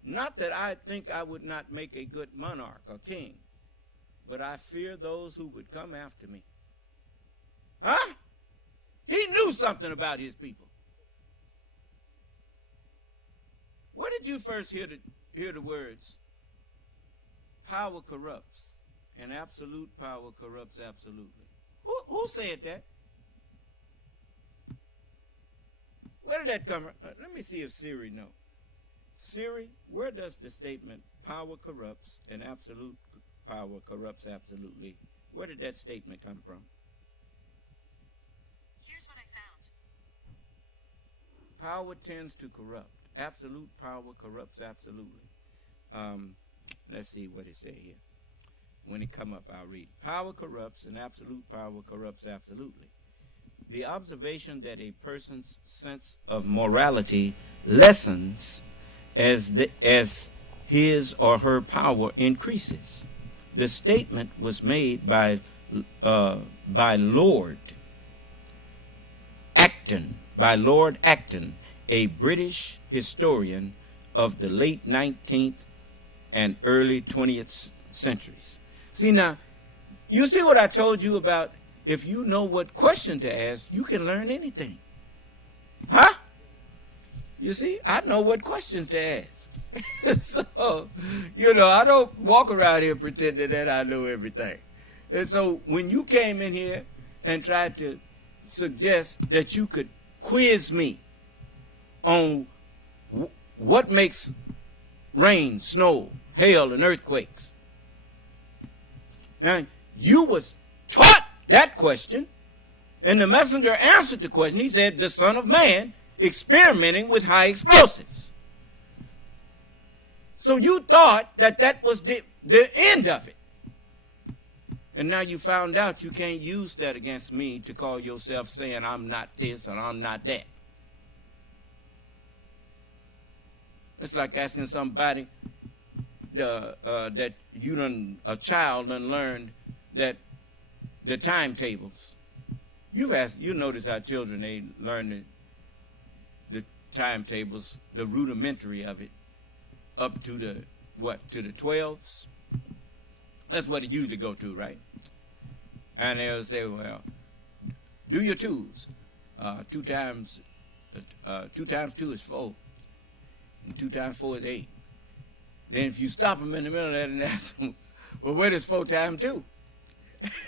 not that I think I would not make a good monarch or king, but I fear those who would come after me. Huh? He knew something about his people. Where did you first hear the words, power corrupts, and absolute power corrupts absolutely? Who said that? Where did that come from? Let me see if Siri knows. Siri, where does the statement power corrupts and absolute power corrupts absolutely, where did that statement come from? Here's what I found. Power tends to corrupt. Absolute power corrupts absolutely. Let's see what it says here. When it come up, I'll read. Power corrupts and absolute power corrupts absolutely. the observation that a person's sense of morality lessens as his or her power increases. The statement was made by Lord Acton, a British historian of the late 19th and early 20th centuries. See now, you see what I told you about if you know what question to ask, you can learn anything. Huh? You see, I know what questions to ask. So, I don't walk around here pretending that I know everything. And so when you came in here and tried to suggest that you could quiz me on what makes rain, snow, hail, and earthquakes. Now, you was taught that question, and the messenger answered the question. He said, the Son of Man experimenting with high explosives. So you thought that was the end of it. And now you found out you can't use that against me to call yourself saying I'm not this and I'm not that. It's like asking somebody that a child done learned that the timetables. You notice how children, they learn the timetables, the rudimentary of it, up to the 12s? That's what it usually go to, right? And they'll say, well, do your twos. 2 times 2 is 4. And 2 times 4 is 8. Then if you stop them in the middle of that and ask them, well, what is 4 times 2?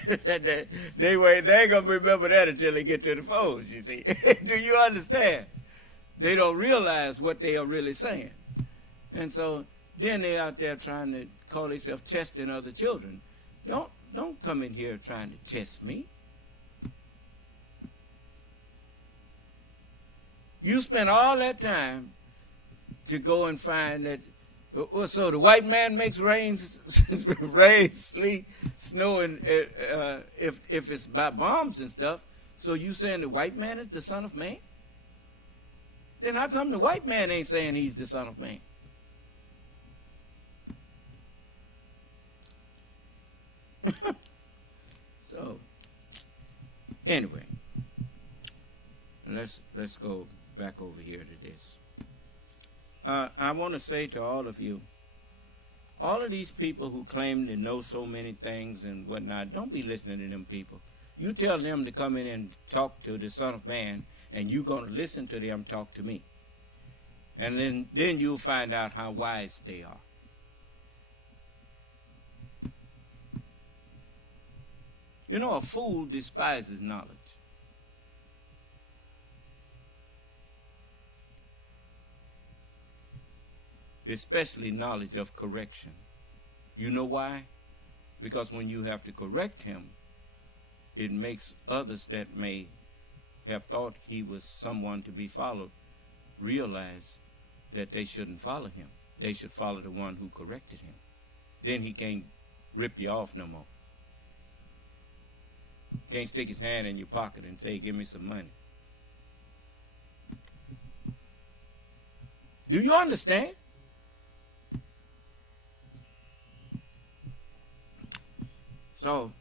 they ain't going to remember that until they get to the 4s, you see. Do you understand? They don't realize what they are really saying. And so then they're out there trying to call themselves testing other children. Don't come in here trying to test me. You spent all that time to go and find that. So the white man makes rain, sleet, snow, and if it's by bombs and stuff. So you saying the white man is the Son of Man? Then how come the white man ain't saying he's the Son of Man? So anyway, let's go back over here to this. I want to say to all of you, all of these people who claim to know so many things and whatnot, don't be listening to them people. You tell them to come in and talk to the Son of Man, and you're going to listen to them talk to me. And then you'll find out how wise they are. You know, a fool despises knowledge. Especially knowledge of correction. You know why? Because when you have to correct him, it makes others that may have thought he was someone to be followed realize that they shouldn't follow him. They should follow the one who corrected him. Then he can't rip you off no more. Can't stick his hand in your pocket and say, give me some money. Do you understand? So,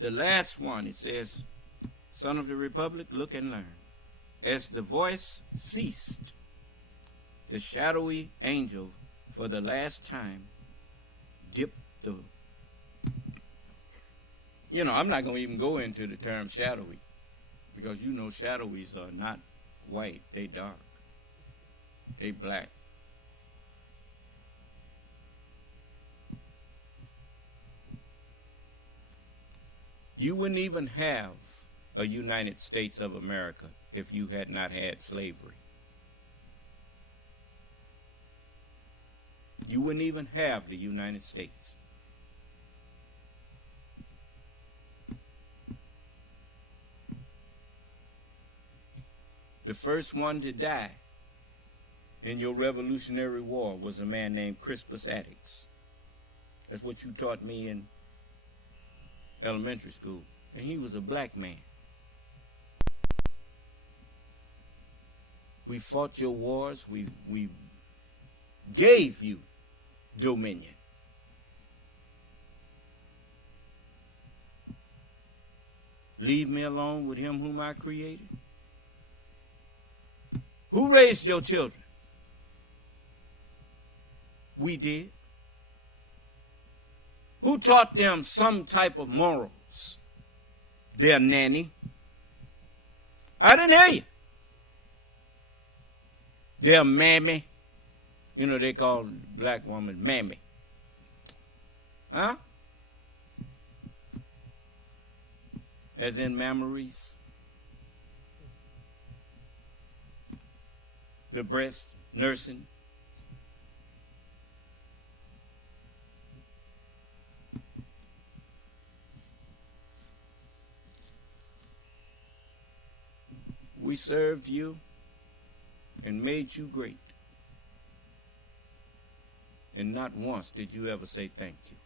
the last one, it says, Son of the Republic, look and learn. As the voice ceased, the shadowy angel, for the last time, dipped the... I'm not going to even go into the term shadowy, because shadowies are not white, they dark. They black. You wouldn't even have a United States of America if you had not had slavery. You wouldn't even have the United States. The first one to die in your Revolutionary War was a man named Crispus Attucks. That's what you taught me in elementary school. And he was a black man. We fought your wars. We gave you dominion. Leave me alone with him whom I created. Who raised your children? We did. Who taught them some type of morals? Their nanny. I didn't hear you. Their mammy. You know, they call black woman mammy. Huh? As in mammaries. The breast nursing. We served you and made you great. And not once did you ever say thank you.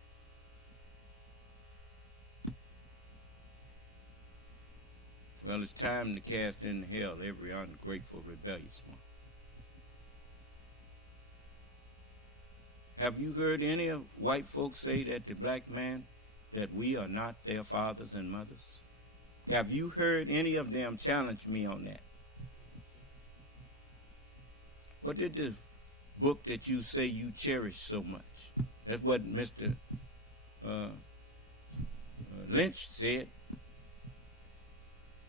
Well, it's time to cast into hell every ungrateful, rebellious one. Have you heard any of white folks say that to black man, that we are not their fathers and mothers? Have you heard any of them challenge me on that? What did the book that you say you cherish so much? That's what Mr. Lynch said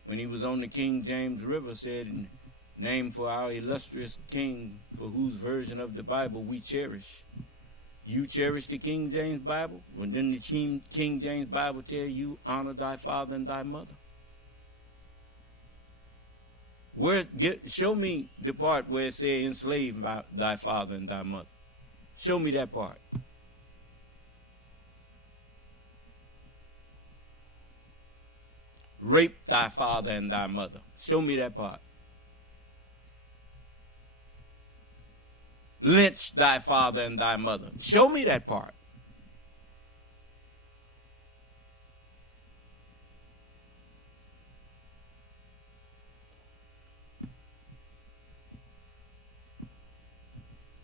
when he was on the King James River, said, name for our illustrious king for whose version of the Bible we cherish. You cherish the King James Bible? Well, didn't the King James Bible tell you, honor thy father and thy mother? Show me the part where it says, enslave thy father and thy mother. Show me that part. Rape thy father and thy mother. Show me that part. Lynch thy father and thy mother. Show me that part.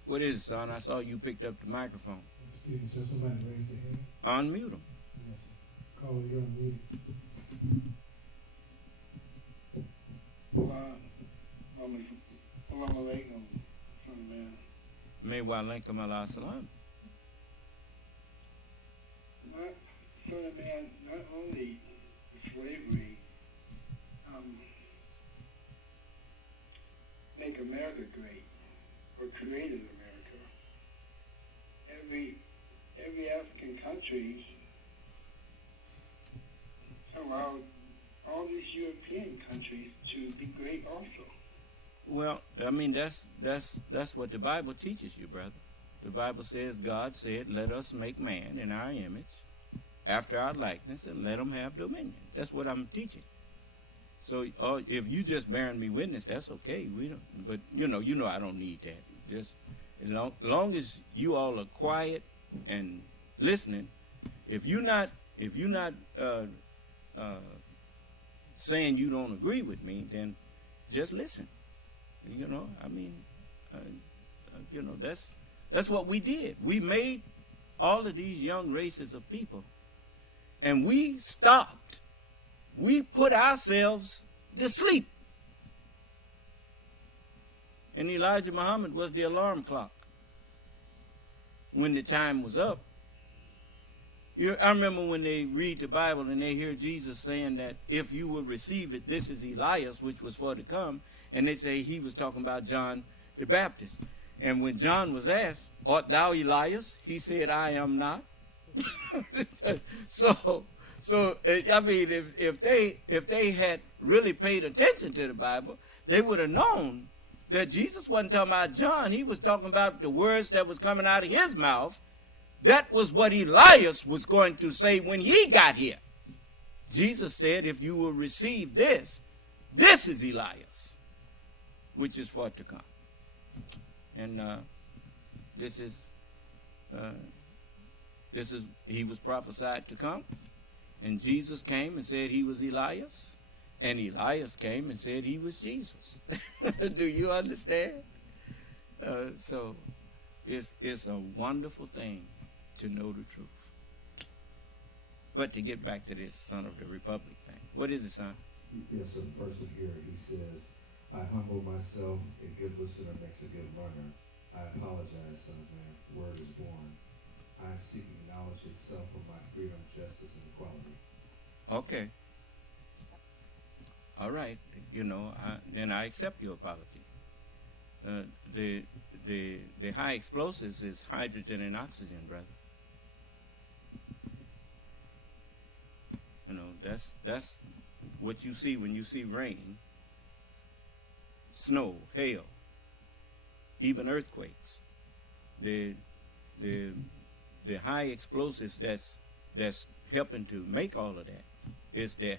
What is it, son? I saw you picked up the microphone. Excuse me, sir. Somebody raised their hand. Unmute them. Yes, sir. Call you're unmuted. Assalamu alaikum, son of man. May wa alaikum ala salam. Son of man, not only slavery make America great, or created America. Every African country allowed all these European countries to be great also. Well, I mean, that's what the Bible teaches you, brother. The Bible says, God said, let us make man in our image, after our likeness, and let them have dominion. That's what I'm teaching. So if you just bearing me witness, that's okay. We don't, but you know, I don't need that. Just as long as you all are quiet and listening. If you're not saying you don't agree with me, then just listen. You know, I mean, that's what we did. We made all of these young races of people, and we stopped. We put ourselves to sleep. And Elijah Muhammad was the alarm clock. When the time was up, I remember when they read the Bible and they hear Jesus saying that if you will receive it, this is Elias, which was for to come. And they say he was talking about John the Baptist. And when John was asked, art thou Elias? He said, I am not. So I mean, if they had really paid attention to the Bible, they would have known that Jesus wasn't talking about John. He was talking about the words that was coming out of his mouth. That was what Elias was going to say when he got here. Jesus said, if you will receive this, this is Elias, which is for to come. And this is he was prophesied to come. And Jesus came and said he was Elias. And Elias came and said he was Jesus. Do you understand? So it's a wonderful thing to know the truth. But to get back to this son of the republic thing, what is it, son? Yes, so the person here, he says, I humble myself, a good listener makes a good learner. I apologize, son of man, word is born. I am seeking knowledge itself for my freedom, justice, and equality. Okay. All right. Then I accept your apology. The high explosives is hydrogen and oxygen, brother. That's what you see when you see rain, snow, hail, even earthquakes. The high explosives that's helping to make all of that is the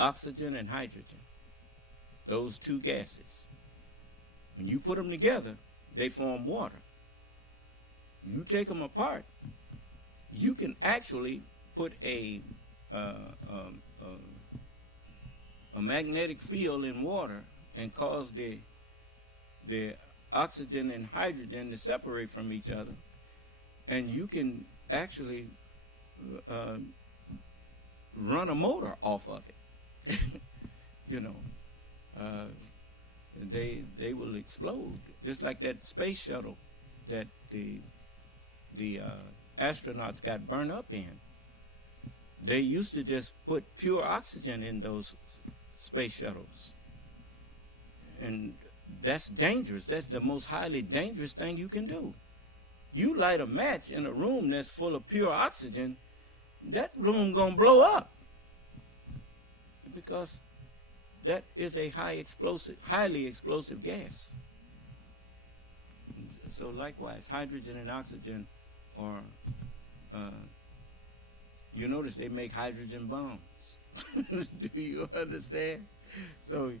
oxygen and hydrogen. Those two gases. When you put them together, they form water. You take them apart, you can actually put a magnetic field in water and cause the oxygen and hydrogen to separate from each other, and you can actually run a motor off of it. They will explode, just like that space shuttle that the astronauts got burned up in. They used to just put pure oxygen in those space shuttles. And that's dangerous. That's the most highly dangerous thing you can do. You light a match in a room that's full of pure oxygen, that room gonna blow up. Because that is a highly explosive gas. So likewise, hydrogen and oxygen are, you notice they make hydrogen bombs. Do you understand? So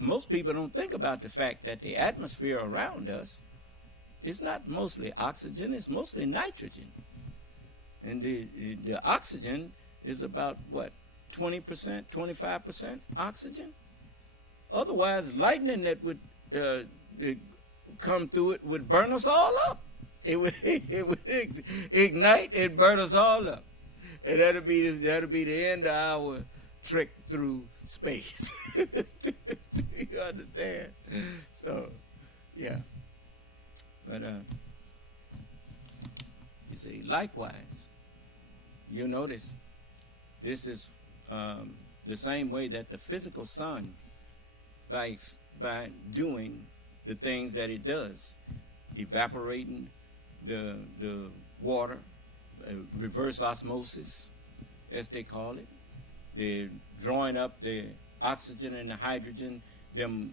most people don't think about the fact that the atmosphere around us is not mostly oxygen, it's mostly nitrogen. And the oxygen is about, 20%, 25% oxygen? Otherwise, lightning that would come through it would burn us all up. It would ignite and burn us all up. And that'll be the end of our trek through space. Do you understand? So, yeah. But you see, likewise, you notice this is the same way that the physical sun, by doing the things that it does, evaporating the water, reverse osmosis, as they call it, they're drawing up the oxygen and the hydrogen. The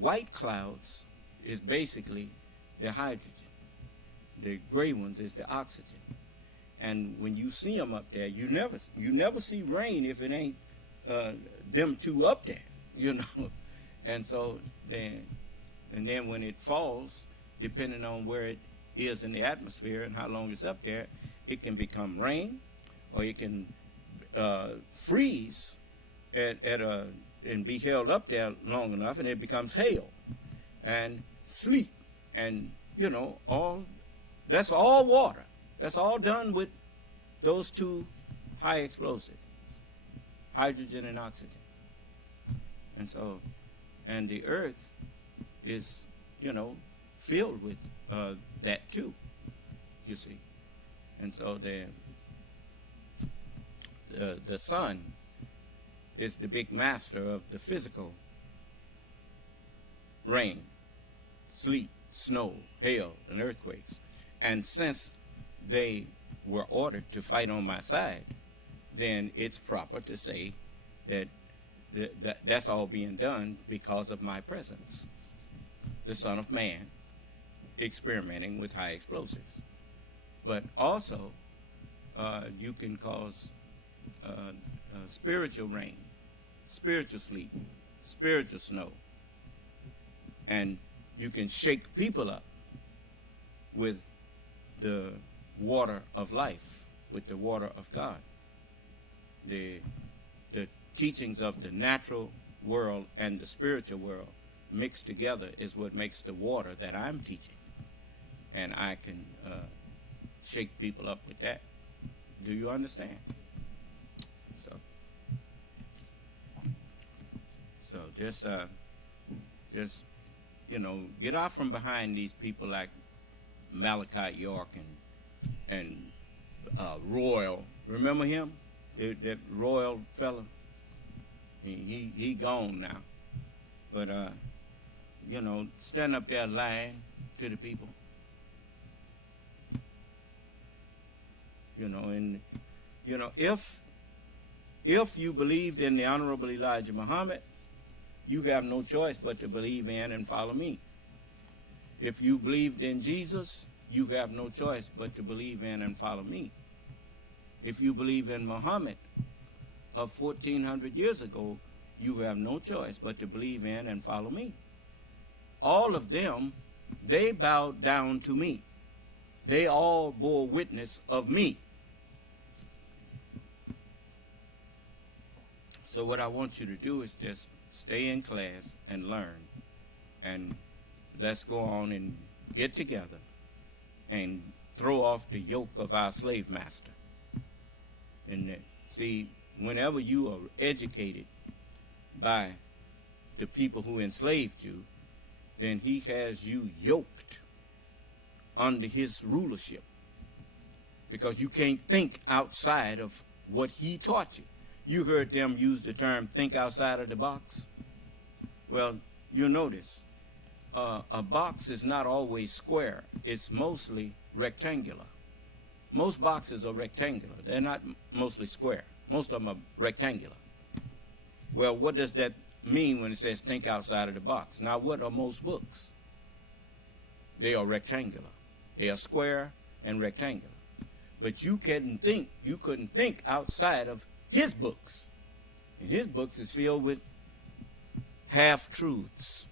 white clouds is basically the hydrogen. The gray ones is the oxygen. And when you see them up there, you never see rain if it ain't them two up there, And so then when it falls, depending on where it is in the atmosphere and how long it's up there, it can become rain, or it can freeze and be held up there long enough, and it becomes hail and sleet, and that's all water. That's all done with those two high explosives, hydrogen and oxygen. And so, and the earth is, filled with that too, you see. And so the sun is the big master of the physical rain, sleet, snow, hail, and earthquakes. And since they were ordered to fight on my side, then it's proper to say that that's all being done because of my presence, the Son of Man experimenting with high explosives. But also, you can cause spiritual rain, spiritual sleet, spiritual snow, and you can shake people up with the water of life, with the water of God. The teachings of the natural world and the spiritual world mixed together is what makes the water that I'm teaching. And I can shake people up with that. Do you understand? So just get off from behind these people like Malachi York and Royal. Remember him? That Royal fella? He gone now. But, stand up there lying to the people. If you believed in the Honorable Elijah Muhammad, you have no choice but to believe in and follow me. If you believed in Jesus, you have no choice but to believe in and follow me. If you believe in Muhammad of 1400 years ago, you have no choice but to believe in and follow me. All of them, they bowed down to me. They all bore witness of me. So what I want you to do is just stay in class and learn. And let's go on and get together and throw off the yoke of our slave master. And see, whenever you are educated by the people who enslaved you, then he has you yoked under his rulership, because you can't think outside of what he taught you. You heard them use the term think outside of the box. Well, you'll notice a box is not always square. It's mostly rectangular. Most boxes are rectangular. They're not mostly square. Most of them are rectangular. Well, what does that mean when it says think outside of the box? Now, what are most books? They are rectangular. They are square and rectangular. But you couldn't think outside of his books. And his books is filled with half-truths.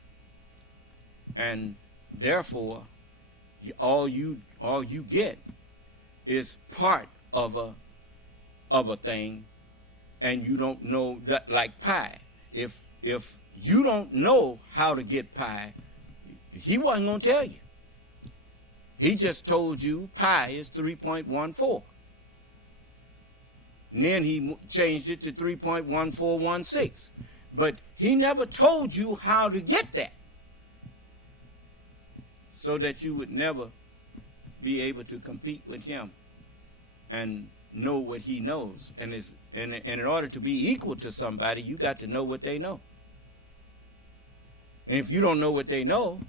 And therefore, all you get is part of a thing, and you don't know that, like pie. If you don't know how to get pie, he wasn't going to tell you. He just told you pi is 3.14. And then he changed it to 3.1416. But he never told you how to get that, so that you would never be able to compete with him and know what he knows. And in order to be equal to somebody, you got to know what they know. And if you don't know what they know,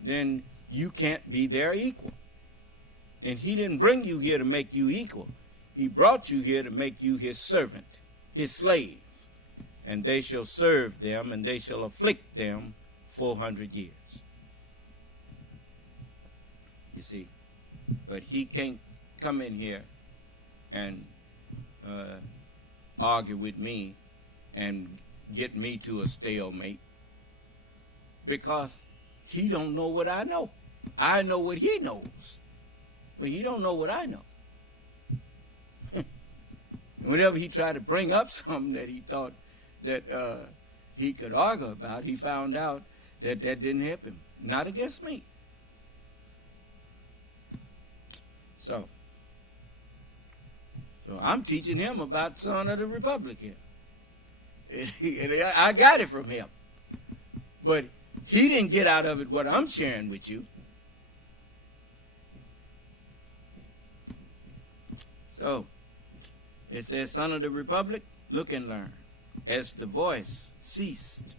then you can't be their equal. And he didn't bring you here to make you equal. He brought you here to make you his servant, his slave. And they shall serve them, and they shall afflict them 400 years. You see, but he can't come in here and argue with me and get me to a stalemate, because he don't know what I know. I know what he knows, but he don't know what I know. Whenever he tried to bring up something that he thought that he could argue about, he found out that didn't help him. Not against me. So I'm teaching him about Son of the Republic here. And I got it from him. But he didn't get out of it what I'm sharing with you. So it says, Son of the Republic, look and learn. As the voice ceased,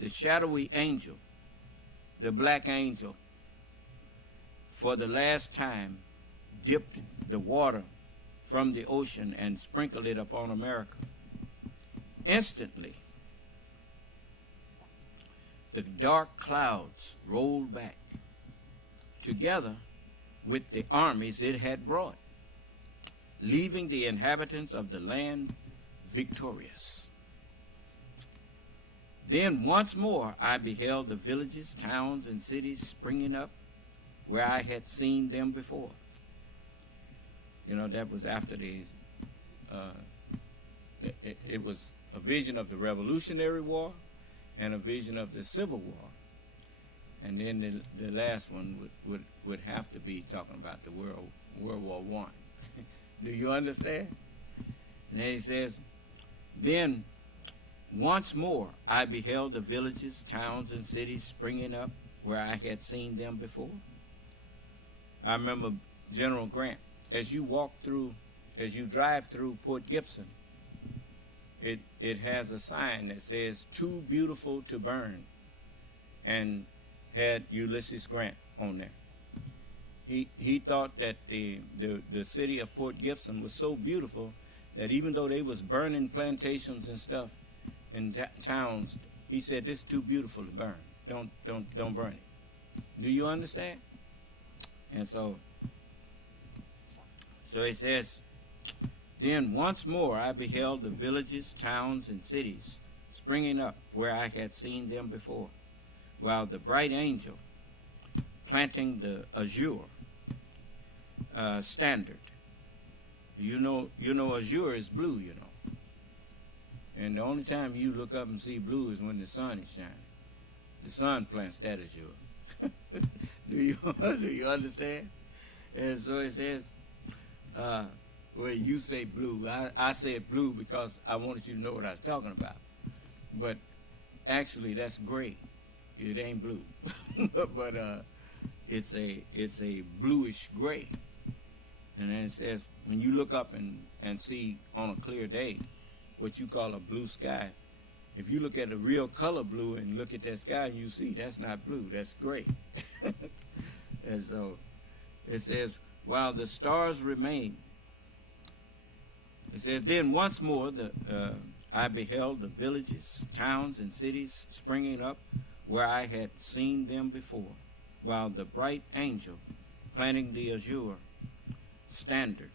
the shadowy angel, the black angel, for the last time dipped the water from the ocean and sprinkled it upon America. Instantly, the dark clouds rolled back, together with the armies it had brought, leaving the inhabitants of the land victorious. Then once more I beheld the villages, towns, and cities springing up where I had seen them before. You know, that was after it was a vision of the Revolutionary War and a vision of the Civil War. And then the last one would have to be talking about the World War I. Do you understand? And then he says, then once more I beheld the villages, towns, and cities springing up where I had seen them before. I remember General Grant, as you drive through Port Gibson, it has a sign that says, "Too beautiful to burn," and had Ulysses Grant on there. He thought that the city of Port Gibson was so beautiful that even though they was burning plantations and stuff in towns, he said, "This is too beautiful to burn. Don't burn it." Do you understand? And so it says, then once more I beheld the villages, towns, and cities springing up where I had seen them before, while the bright angel planting the azure standard. You know azure is blue, you know. And the only time you look up and see blue is when the sun is shining. The sun plants that azure. Do you understand? And so it says, well, you say blue. I said blue because I wanted you to know what I was talking about. But actually, that's gray. It ain't blue. but it's a bluish gray. And then it says, when you look up and see on a clear day what you call a blue sky, if you look at a real color blue and look at that sky, you see that's not blue, that's gray. And so it says, while the stars remain, it says, then once more I beheld the villages, towns, and cities springing up where I had seen them before, while the bright angel planting the azure standard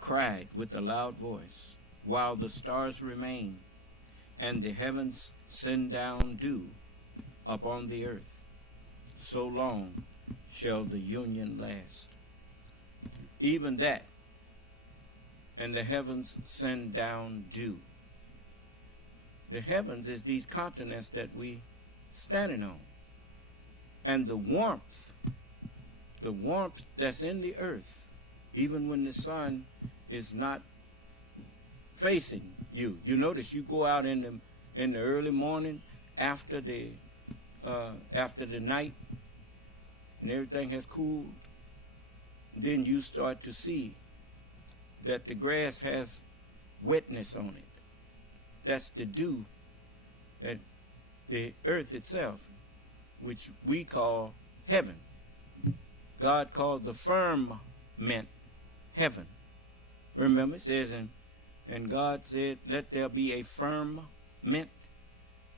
cried with a loud voice, while the stars remain, and the heavens send down dew upon the earth, so long shall the union last. Even that, and the heavens send down dew. The heavens is these continents that we standing on. And the warmth that's in the earth, even when the sun is not facing you. You notice you go out in the early morning after the night and everything has cooled, then you start to see that the grass has wetness on it. That's the dew that the earth itself, which we call heaven. God called the firmament heaven. Remember, it says, and God said, let there be a firmament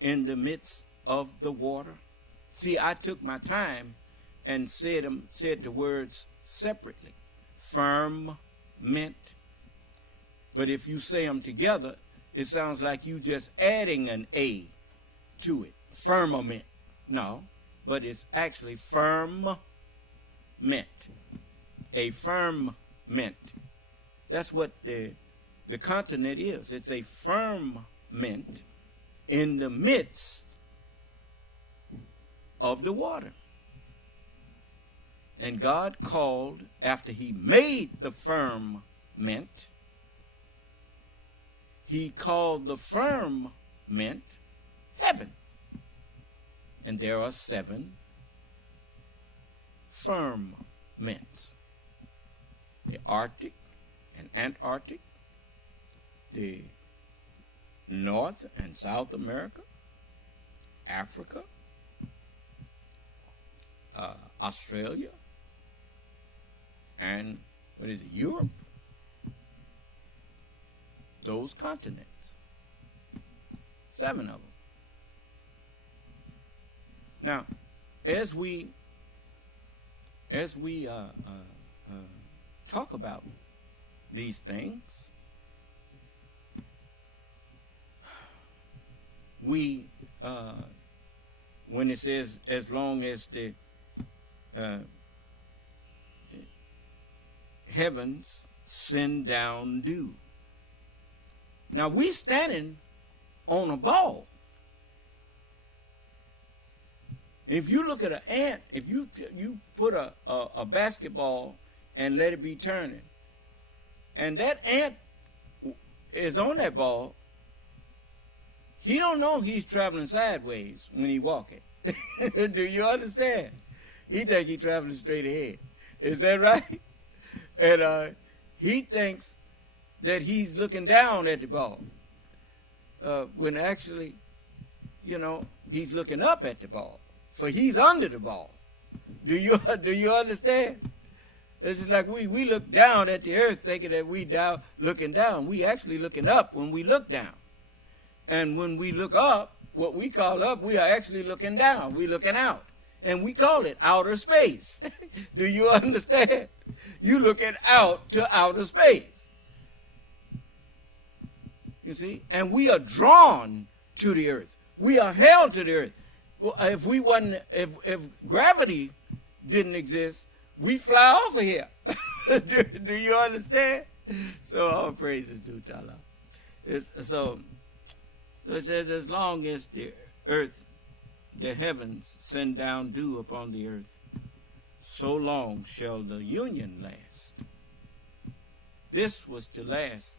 in the midst of the water. See, I took my time and said the words separately. Firmament. But if you say them together, it sounds like you just adding an A to it. Firmament. No, but it's actually firmament. A firmament. That's what the continent is. It's a firmament in the midst of the water. And God called, after he made the firmament, he called the firmament heaven. And there are 7 firmaments. The Arctic and Antarctic, the North and South America, Africa, Australia, and Europe. Those continents. 7 of them. Now, as we talk about these things, we when it says as long as the heavens send down dew. Now we standing on a ball. If you look at an ant, if you put a basketball and let it be turning, and that ant is on that ball, he don't know he's traveling sideways when he walking. Do you understand? He think he's traveling straight ahead. Is that right? And he thinks that he's looking down at the ball, when actually, he's looking up at the ball. For he's under the ball. Do you understand? It's just like we look down at the earth thinking that we down looking down. We actually looking up when we look down. And when we look up, what we call up, we are actually looking down. We looking out. And we call it outer space. Do you understand? You looking out to outer space. You see? And we are drawn to the earth. We are held to the earth. Well, if gravity didn't exist, we fly off of here. do you understand? So all praises due to Allah. So it says, as long as the earth, the heavens send down dew upon the earth, so long shall the union last. This was to last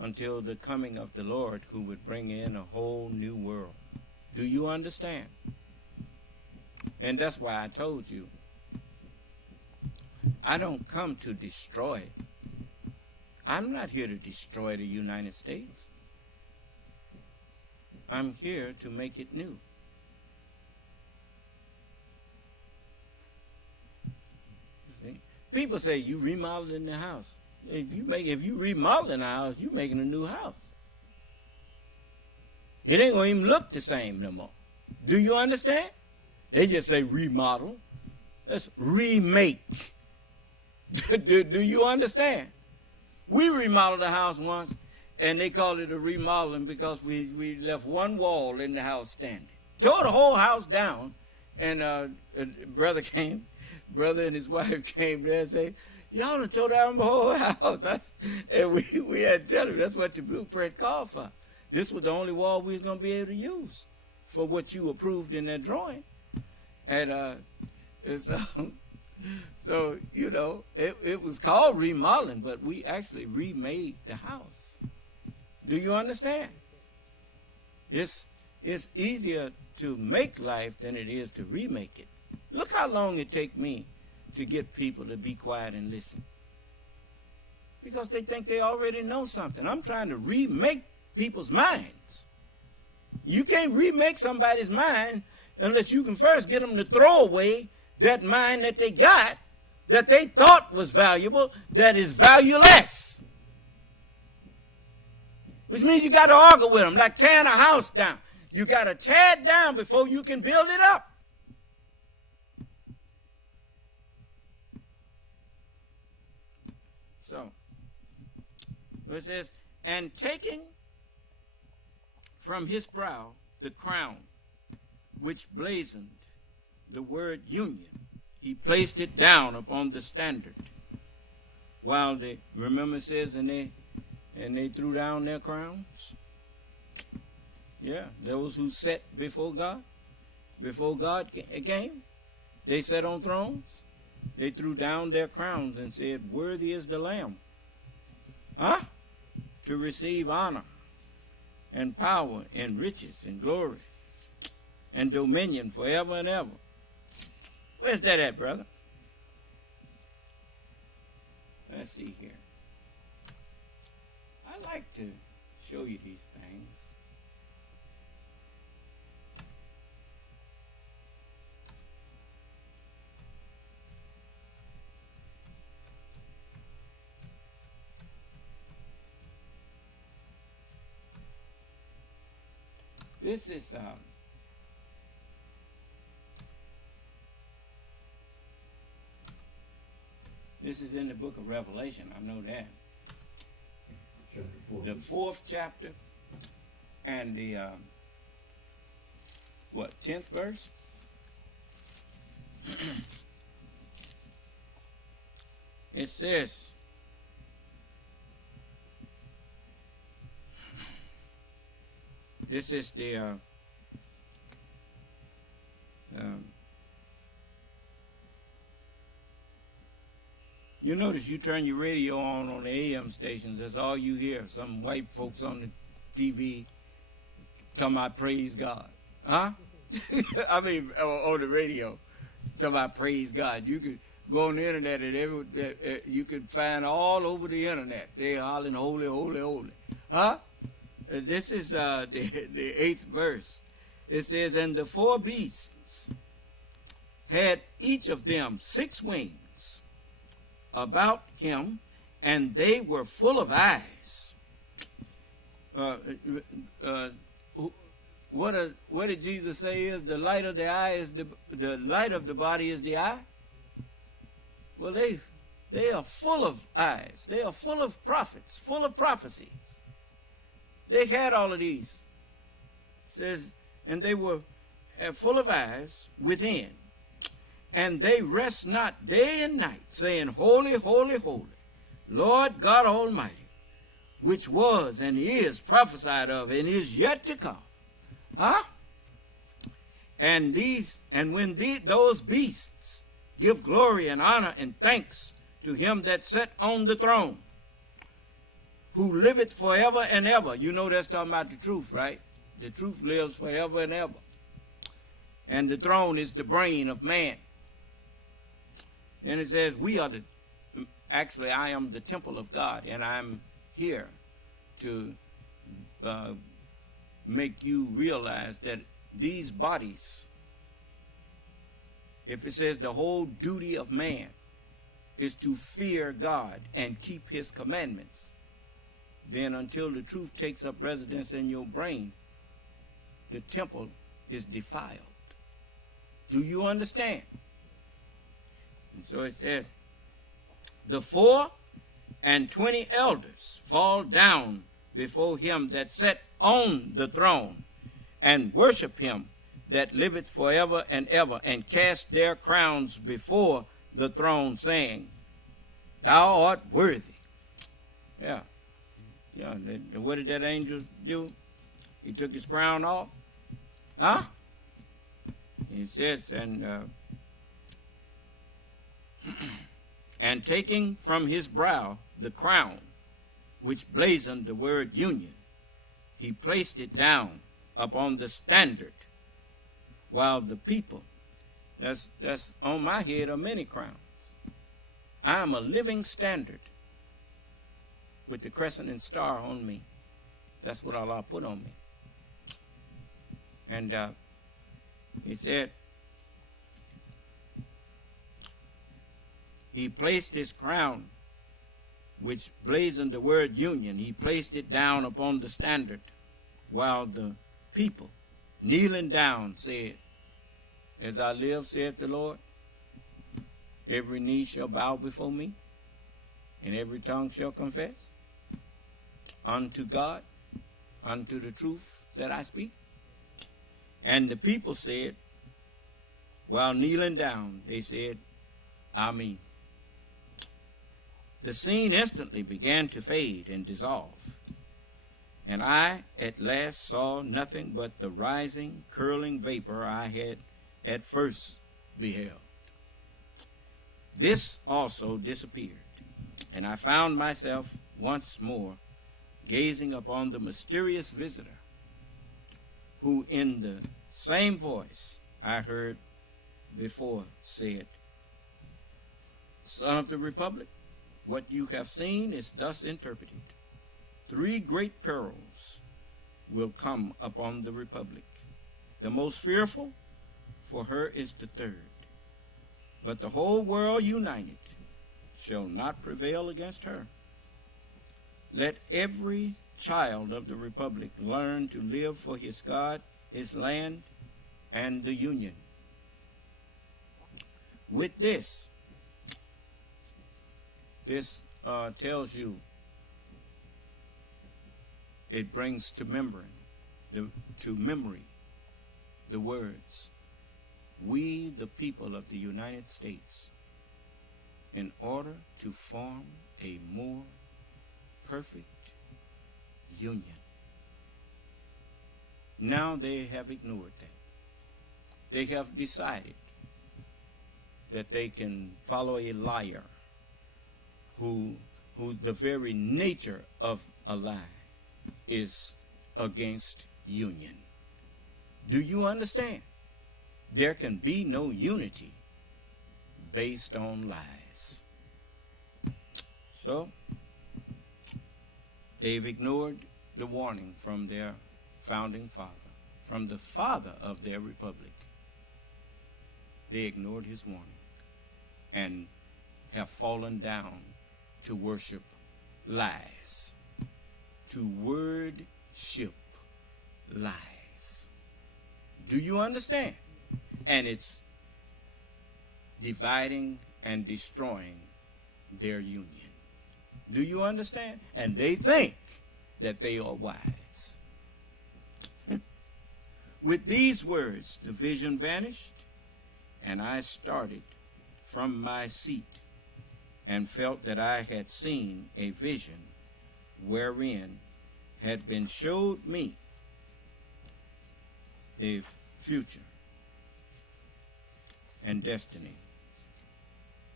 until the coming of the Lord, who would bring in a whole new world. Do you understand? And that's why I told you, I don't come to destroy. I'm not here to destroy the United States. I'm here to make it new. See? People say you remodeling the house. If you remodeling the house, you making a new house. It ain't going to even look the same no more. Do you understand? They just say remodel. That's remake. Do you understand? We remodeled a house once, and they called it a remodeling because we left one wall in the house standing. Tore the whole house down, and brother and his wife came there and said, y'all done tore down the whole house. And we had to tell them that's what the blueprint called for. This was the only wall we was going to be able to use for what you approved in that drawing. And so it was called remodeling, but we actually remade the house. Do you understand? It's easier to make life than it is to remake it. Look how long it take me to get people to be quiet and listen. Because they think they already know something. I'm trying to remake people's minds. You can't remake somebody's mind unless you can first get them to throw away that mind that they got, that they thought was valuable, that is valueless. Which means you got to argue with them, like tearing a house down. You got to tear it down before you can build it up. So, it says, and taking from his brow the crown which blazoned the word union, he placed it down upon the standard. While remember it says, and they threw down their crowns. Yeah, those who sat before God came, they sat on thrones. They threw down their crowns and said, worthy is the Lamb, to receive honor and power and riches and glory and dominion forever and ever. Where's that at, brother? Let's see here. I like to show you these things. This is in the book of Revelation. I know that. Chapter 4. The 4th chapter and the 10th verse? It says, This is the you notice you turn your radio on the AM stations, that's all you hear. Some white folks on the TV talking about praise God. Huh? I mean, on the radio, talking about praise God. You could go on the internet and you could find all over the internet. They hollering, holy, holy, holy. Huh? This is the 8th verse. It says, and the 4 beasts had each of them 6 wings about him, and they were full of eyes. What did Jesus say is the light of the eye is the light of the body is the eye? Well, they are full of eyes. They are full of prophets, full of prophecies. They had all of these. It says, and they were full of eyes within. And they rest not day and night, saying, Holy, holy, holy, Lord God Almighty, which was and is prophesied of and is yet to come. Huh? And when those beasts give glory and honor and thanks to him that sat on the throne, who liveth forever and ever. You know that's talking about the truth, right? The truth lives forever and ever. And the throne is the brain of man. Then it says, I am the temple of God, and I'm here to make you realize that these bodies, if it says the whole duty of man is to fear God and keep his commandments, then until the truth takes up residence in your brain, the temple is defiled. Do you understand? And so it says, the 24 elders fall down before him that sat on the throne, and worship him that liveth forever and ever, and cast their crowns before the throne, saying, Thou art worthy. Yeah. Yeah. What did that angel do? He took his crown off. Huh? He says, and taking from his brow the crown, which blazoned the word union, he placed it down upon the standard, while the people, that's on my head are many crowns. I am a living standard with the crescent and star on me. That's what Allah put on me. And he said, he placed his crown, which blazoned the word union, he placed it down upon the standard, while the people, kneeling down, said, As I live, saith the Lord, every knee shall bow before me, and every tongue shall confess unto God, unto the truth that I speak. And the people said, while kneeling down, they said, Amen. The scene instantly began to fade and dissolve, and I at last saw nothing but the rising, curling vapor I had at first beheld. This also disappeared, and I found myself once more gazing upon the mysterious visitor, who in the same voice I heard before said, Son of the Republic, what you have seen is thus interpreted. 3 great perils will come upon the Republic. The most fearful for her is the 3rd. But the whole world united shall not prevail against her. Let every child of the Republic learn to live for his God, his land, and the Union. With this tells you, it brings to memory the words, we the people of the United States, in order to form a more perfect union, Now they have ignored that. They have decided that they can follow a liar who the very nature of a lie is against union. Do you understand? There can be no unity based on lies. So, they've ignored the warning from their founding father, from the father of their republic. They ignored his warning and have fallen down to worship lies, to word-ship lies. Do you understand? And it's dividing and destroying their union. Do you understand? And they think that they are wise. With these words, the vision vanished, and I started from my seat and felt that I had seen a vision wherein had been showed me the future and destiny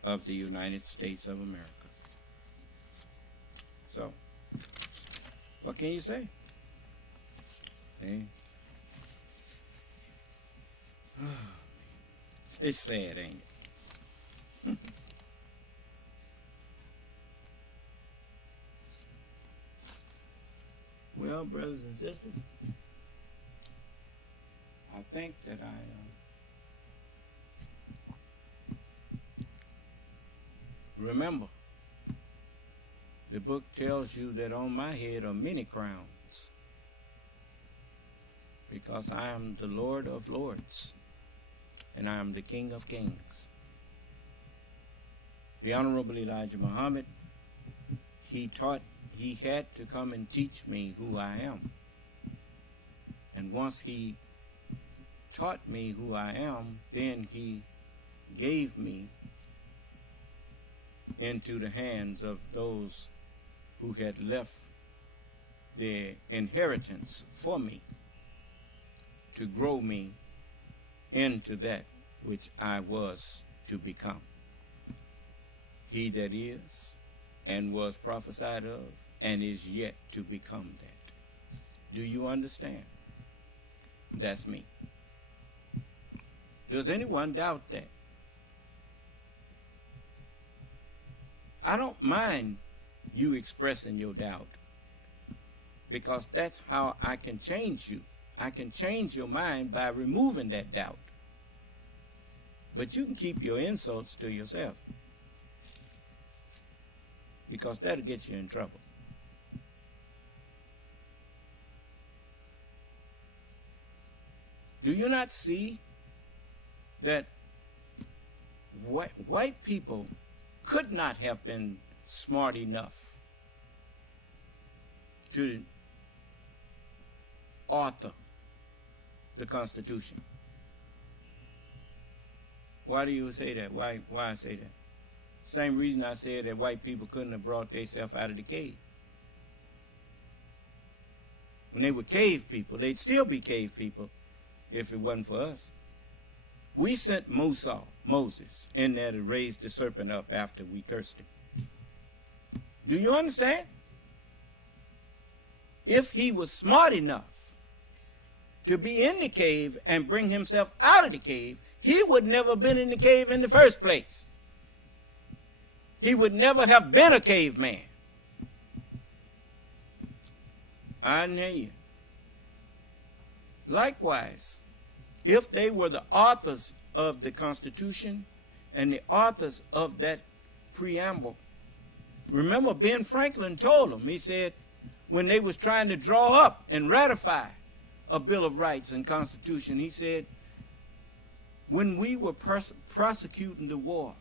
of the United States of America. So, what can you say? See? It's sad, ain't it? Well, brothers and sisters, I think that remember, the book tells you that on my head are many crowns, because I am the Lord of lords, and I am the King of kings. The Honorable Elijah Muhammad, he had to come and teach me who I am. And once he taught me who I am, then he gave me into the hands of those who had left their inheritance for me to grow me into that which I was to become. He that is and was prophesied of and is yet to become that. Do you understand? That's me. Does anyone doubt that? I don't mind you expressing your doubt, because that's how I can change you. I can change your mind by removing that doubt. But you can keep your insults to yourself, because that'll get you in trouble. Do you not see that white people could not have been smart enough to author the Constitution? Why do you say that? Why I say that? Same reason I said that white people couldn't have brought themselves out of the cave. When they were cave people, they'd still be cave people if it wasn't for us. We sent Moses in there to raise the serpent up after we cursed him. Do you understand? If he was smart enough to be in the cave and bring himself out of the cave, he would never have been in the cave in the first place. He would never have been a caveman. I didn't hear you. Likewise, if they were the authors of the Constitution and the authors of that preamble, remember Ben Franklin told them, he said, when they was trying to draw up and ratify a Bill of Rights and Constitution, he said, when we were prosecuting the war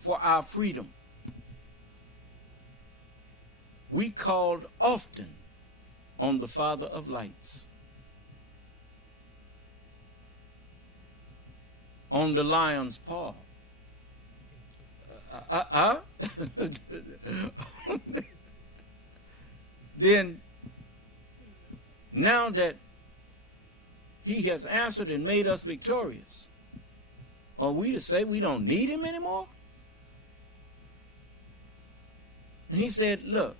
for our freedom, we called often on the Father of Lights, on the lion's paw. Then, now that he has answered and made us victorious, are we to say we don't need him anymore? And he said, look,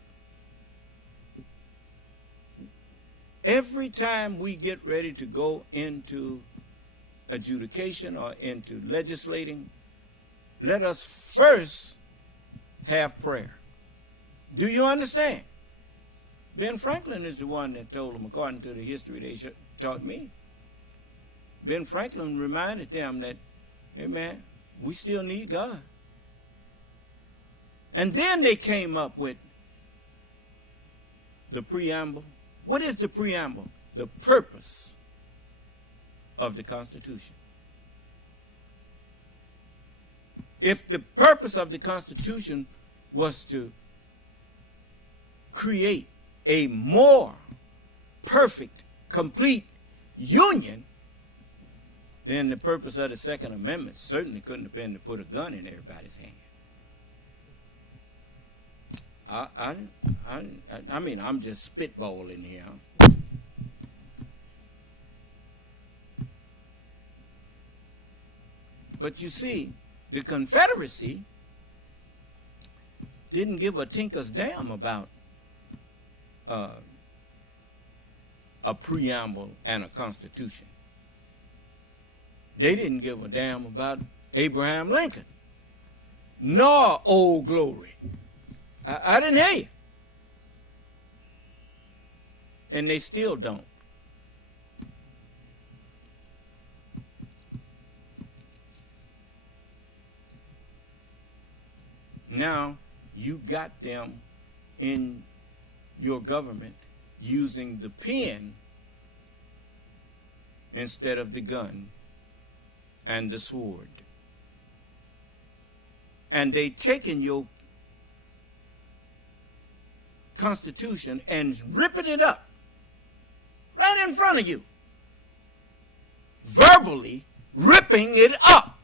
every time we get ready to go into adjudication or into legislating, let us first have prayer. Do you understand? Ben Franklin is the one that told them, according to the history they taught me. Ben Franklin reminded them that, hey man, we still need God. And then they came up with the preamble. What is the preamble? The purpose of the Constitution. If the purpose of the Constitution was to create a more perfect, complete union, then the purpose of the Second Amendment certainly couldn't have been to put a gun in everybody's hand. I mean, I'm just spitballing here. But you see, the Confederacy didn't give a tinker's damn about a preamble and a constitution. They didn't give a damn about Abraham Lincoln, nor Old Glory. I didn't hear you. And they still don't. Now, you got them in your government using the pen instead of the gun and the sword. And they taken your Constitution and ripping it up right in front of you. Verbally ripping it up.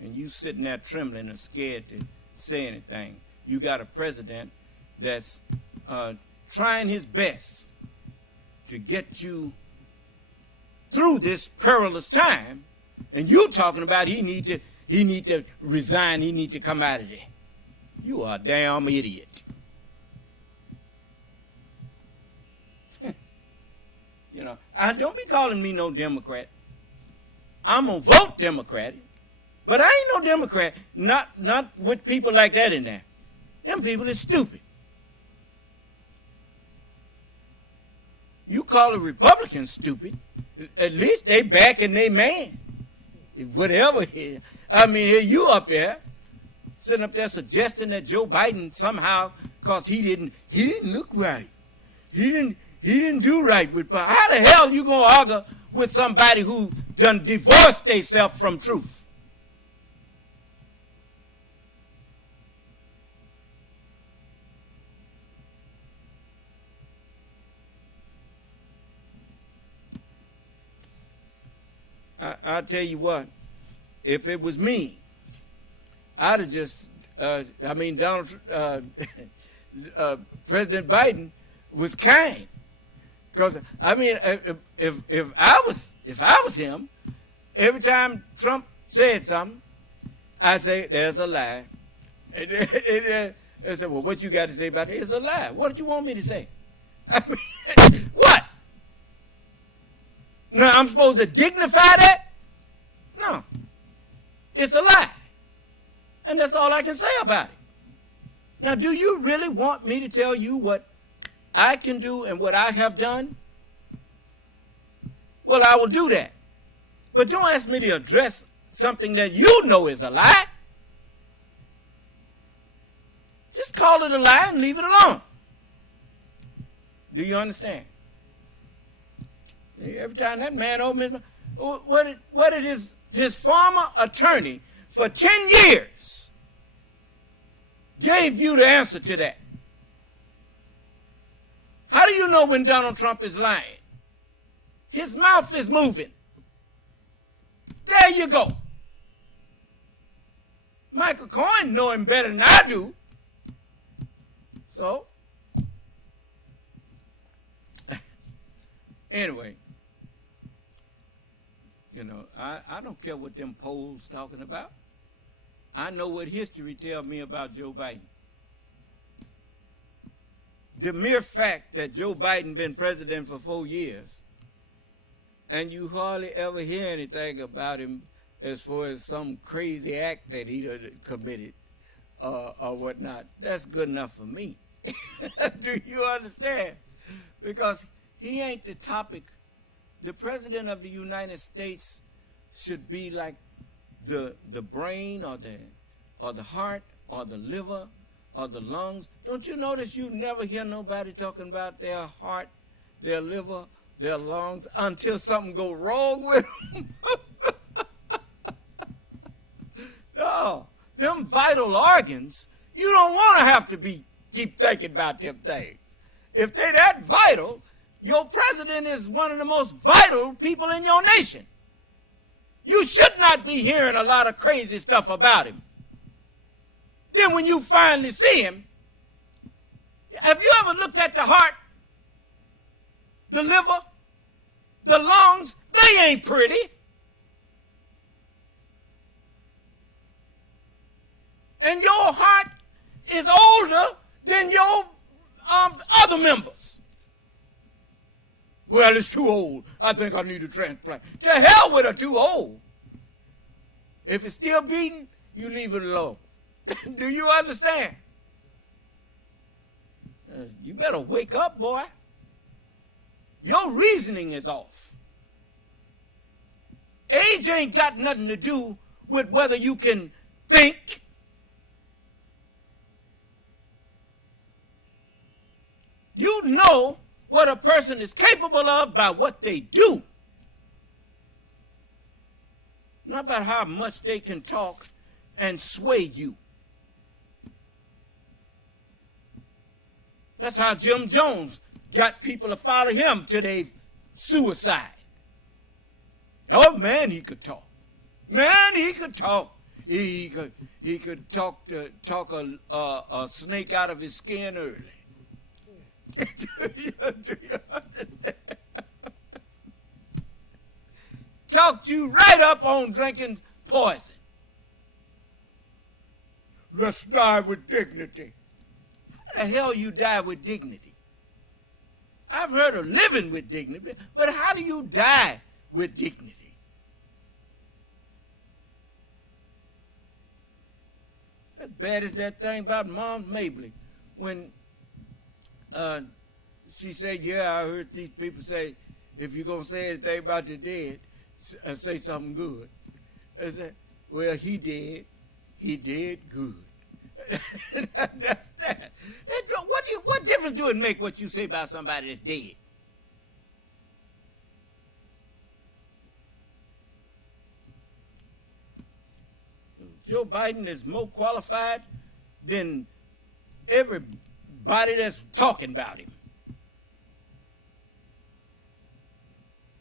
And you sitting there trembling and scared to say anything. You got a president that's trying his best to get you through this perilous time, and you talking about he need to resign, he need to come out of there. You are a damn idiot. You know, don't be calling me no Democrat. I'm gonna vote Democratic, but I ain't no Democrat. Not with people like that in there. Them people is stupid. You call a Republican stupid, at least they backing their man. Whatever. I mean, here you up there, sitting up there suggesting that Joe Biden somehow, because he didn't look right. He didn't do right with power. How the hell you gonna argue with somebody who done divorced themselves from truth? I'll tell you what, if it was me, I'd have just, President Biden was kind. Because, I mean, if I was him, every time Trump said something, I say, there's a lie. I said, well, what you got to say about it? It's a lie. What do you want me to say? I mean, what? Now, I'm supposed to dignify that? No. It's a lie. And that's all I can say about it. Now, do you really want me to tell you what I can do and what I have done? Well, I will do that. But don't ask me to address something that you know is a lie. Just call it a lie and leave it alone. Do you understand? Every time that man opens his mouth, what did his former attorney for 10 years gave you the answer to that? How do you know when Donald Trump is lying? His mouth is moving. There you go. Michael Cohen know him better than I do. So, Anyway, you know, I don't care what them polls talking about. I know what history tells me about Joe Biden. The mere fact that Joe Biden been president for 4 years, and you hardly ever hear anything about him as far as some crazy act that he committed or whatnot, that's good enough for me. Do you understand? Because he ain't the topic. The president of the United States should be like the brain or the heart or the liver or the lungs. Don't you notice you never hear nobody talking about their heart, their liver, their lungs until something go wrong with them? No, them vital organs, you don't want to have to keep thinking about them things. If they that vital, your president is one of the most vital people in your nation. You should not be hearing a lot of crazy stuff about him. Then when you finally see him, have you ever looked at the heart, the liver, the lungs? They ain't pretty. And your heart is older than your other members. Well, it's too old. I think I need a transplant. To hell with a too old. If it's still beating, you leave it alone. Do you understand? You better wake up, boy. Your reasoning is off. Age ain't got nothing to do with whether you can think. You know what a person is capable of by what they do. Not about how much they can talk and sway you. That's how Jim Jones got people to follow him to their suicide. Oh, man, he could talk. Man, he could talk. He could talk a snake out of his skin early. Do you understand? Talked you right up on drinking poison. Let's die with dignity. How the hell you die with dignity? I've heard of living with dignity, but how do you die with dignity? As bad as that thing about Mom Mabley when she said, yeah, I heard these people say, if you're going to say anything about the dead, say something good. I said, well, he did good. That's that. What difference do it make what you say about somebody that's dead? Joe Biden is more qualified than everybody that's talking about him.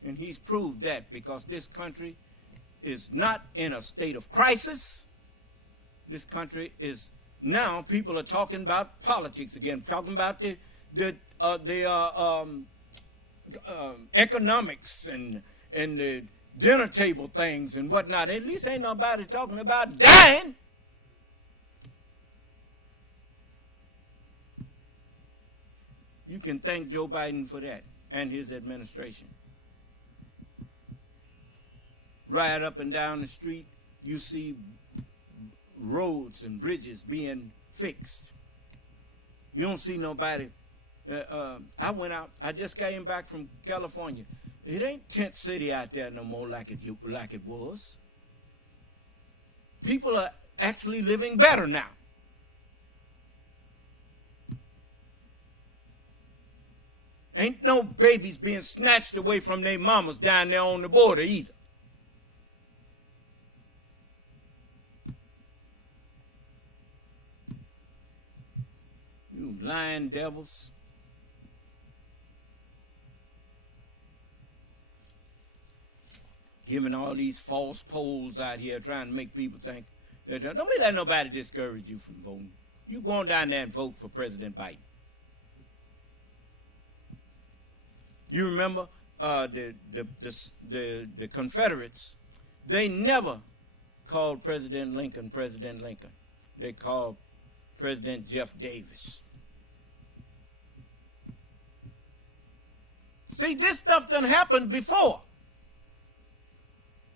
And he's proved that because this country is not in a state of crisis. This country is now, people are talking about politics again, talking about the economics and the dinner table things and whatnot. At least ain't nobody talking about dying. You can thank Joe Biden for that and his administration. Right up and down the street, you see roads and bridges being fixed. You don't see nobody. I went out. I just came back from California. It ain't tent city out there no more like it was. People are actually living better now. Ain't no babies being snatched away from their mamas down there on the border either. You lying devils. Giving all these false polls out here trying to make people think. Don't be letting nobody discourage you from voting. You go on down there and vote for President Biden. You remember the Confederates, they never called President Lincoln President Lincoln. They called President Jeff Davis. See, this stuff done happened before.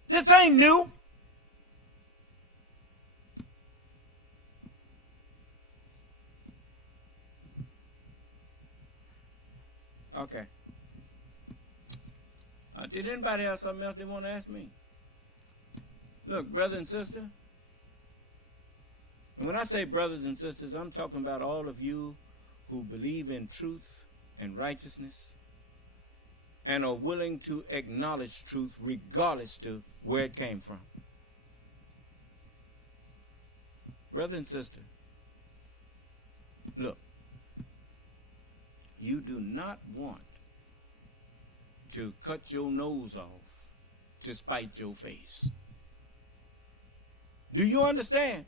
This ain't new. Okay. Did anybody have something else they want to ask me? Look, brother and sister, and when I say brothers and sisters, I'm talking about all of you who believe in truth and righteousness and are willing to acknowledge truth regardless to where it came from. Brother and sister, look, you do not want to cut your nose off to spite your face. Do you understand?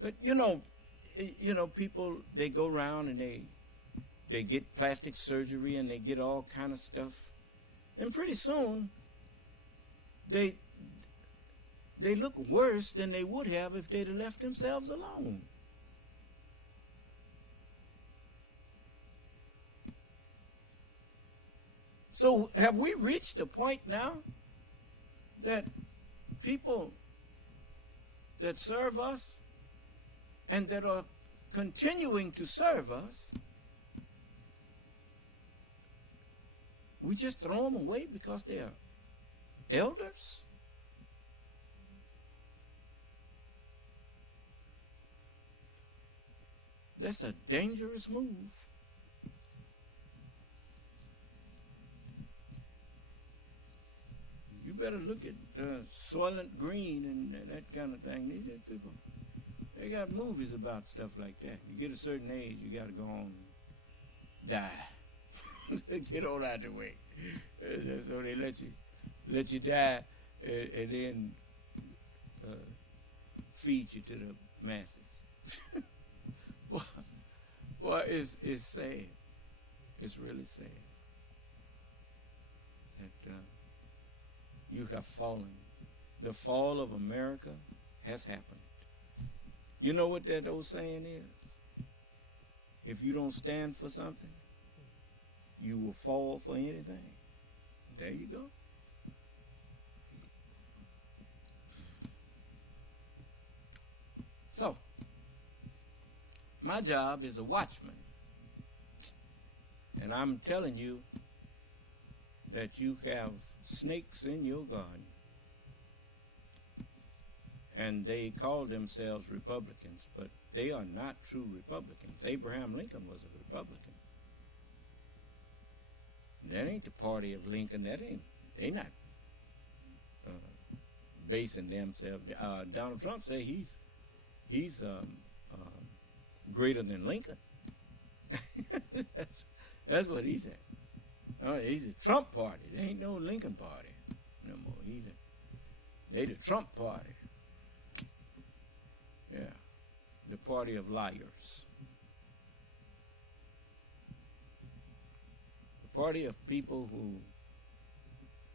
But you know, people, they go around and they get plastic surgery and they get all kind of stuff, and pretty soon they look worse than they would have if they'd have left themselves alone. So have we reached a point now that people that serve us and that are continuing to serve us, we just throw them away because they are elders? That's a dangerous move. You better look at Soylent Green and that kind of thing. These people, they got movies about stuff like that. You get a certain age, you got to go on and die. Get all out of the way. So they let you die and then feed you to the masses. Boy, it's sad. It's really sad that you have fallen. The fall of America has happened. You know what that old saying is? If you don't stand for something, you will fall for anything. There you go. So, my job is a watchman. And I'm telling you that you have snakes in your garden. And they call themselves Republicans, but they are not true Republicans. Abraham Lincoln was a Republican. That ain't the party of Lincoln. They not basing themselves. Donald Trump say he's greater than Lincoln. That's what he said. He's a Trump party. There ain't no Lincoln party no more. They the Trump party. Yeah, the party of liars. The party of people who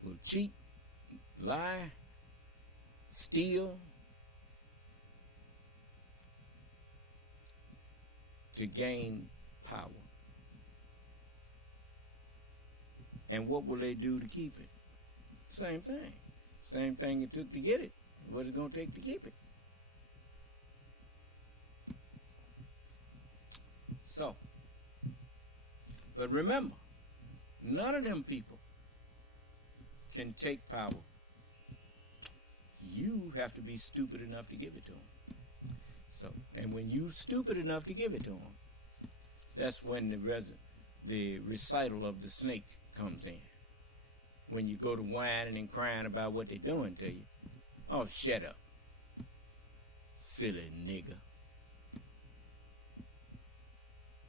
will cheat, lie, steal, to gain power. And what will they do to keep it? Same thing. Same thing it took to get it. What's it going to take to keep it? So, but remember, none of them people can take power. You have to be stupid enough to give it to them. So, and when you stupid enough to give it to them, that's when the recital of the snake comes in. When you go to whining and crying about what they're doing to you. Oh, shut up, silly nigger,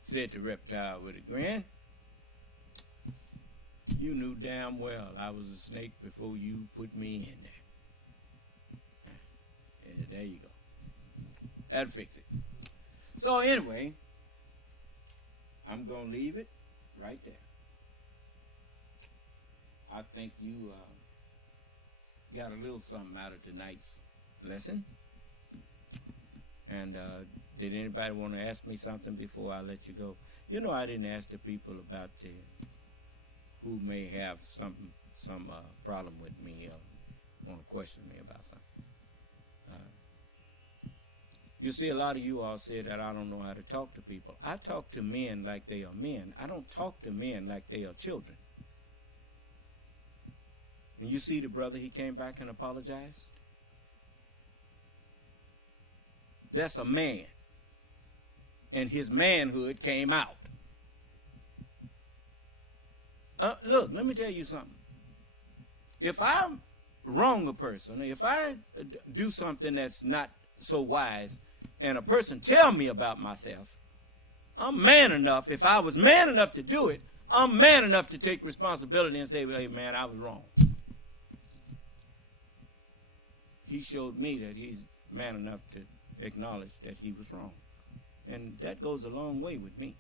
said the reptile with a grin. You knew damn well I was a snake before you put me in there. Yeah, there you go. That'll fix it. So anyway, I'm going to leave it right there. I think you got a little something out of tonight's lesson. And did anybody want to ask me something before I let you go? You know, I didn't ask the people about who may have some problem with me or want to question me about something. You see, a lot of you all say that I don't know how to talk to people. I talk to men like they are men. I don't talk to men like they are children. And you see the brother, he came back and apologized? That's a man. And his manhood came out. Look, let me tell you something. If I wrong a person, if I do something that's not so wise, and a person tell me about myself, I'm man enough. If I was man enough to do it, I'm man enough to take responsibility and say, hey, man, I was wrong. He showed me that he's man enough to acknowledge that he was wrong. And that goes a long way with me.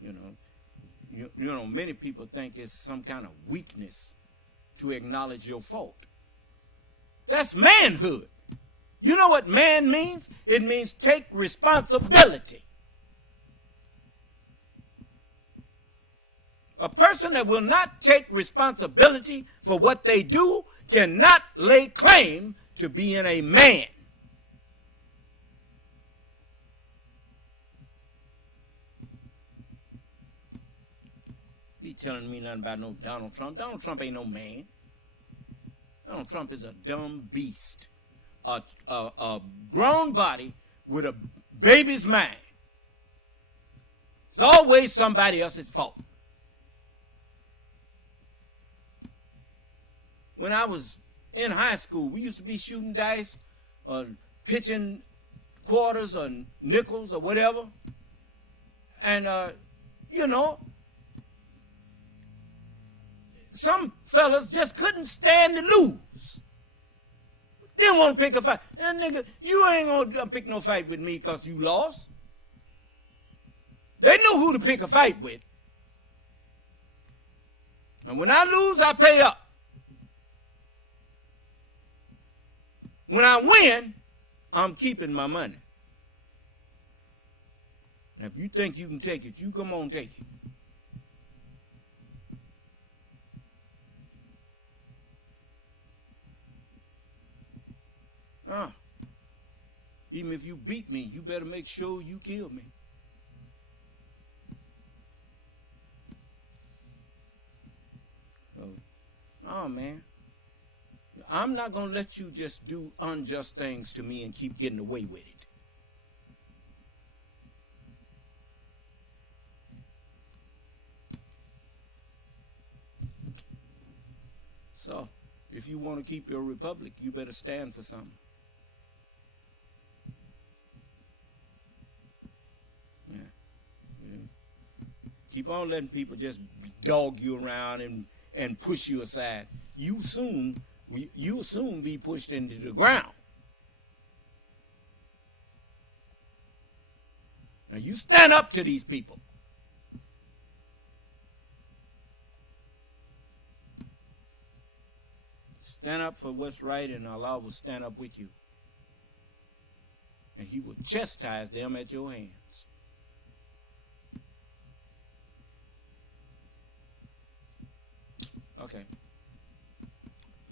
You know, many people think it's some kind of weakness to acknowledge your fault. That's manhood. You know what man means? It means take responsibility. A person that will not take responsibility for what they do cannot lay claim to being a man. Be telling me nothing about no Donald Trump. Donald Trump ain't no man. Donald Trump is a dumb beast. A grown body with a baby's mind. It's always somebody else's fault. When I was in high school, we used to be shooting dice or pitching quarters or nickels or whatever. And, some fellas just couldn't stand to lose. Didn't want to pick a fight. And nigga, you ain't going to pick no fight with me because you lost. They knew who to pick a fight with. And when I lose, I pay up. When I win, I'm keeping my money. Now, if you think you can take it, you come on take it. Even if you beat me, you better make sure you kill me. So, oh man, I'm not going to let you just do unjust things to me and keep getting away with it. So, if you want to keep your republic, you better stand for something. Keep on letting people just dog you around and push you aside. You'll soon be pushed into the ground. Now you stand up to these people. Stand up for what's right, and Allah will stand up with you. And He will chastise them at your hands. Okay.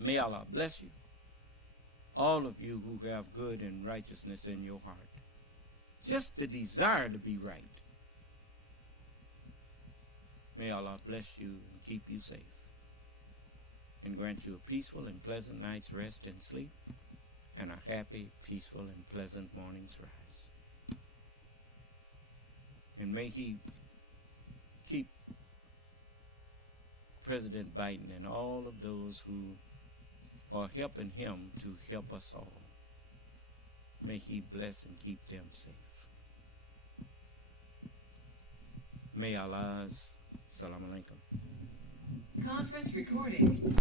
May Allah bless you. All of you who have good and righteousness in your heart. Just the desire to be right. May Allah bless you and keep you safe. And grant you a peaceful and pleasant night's rest and sleep. And a happy, peaceful, and pleasant morning's rise. And may He keep President Biden and all of those who are helping him to help us all. May He bless and keep them safe. May Allah's Salam Alaikum. Conference recording.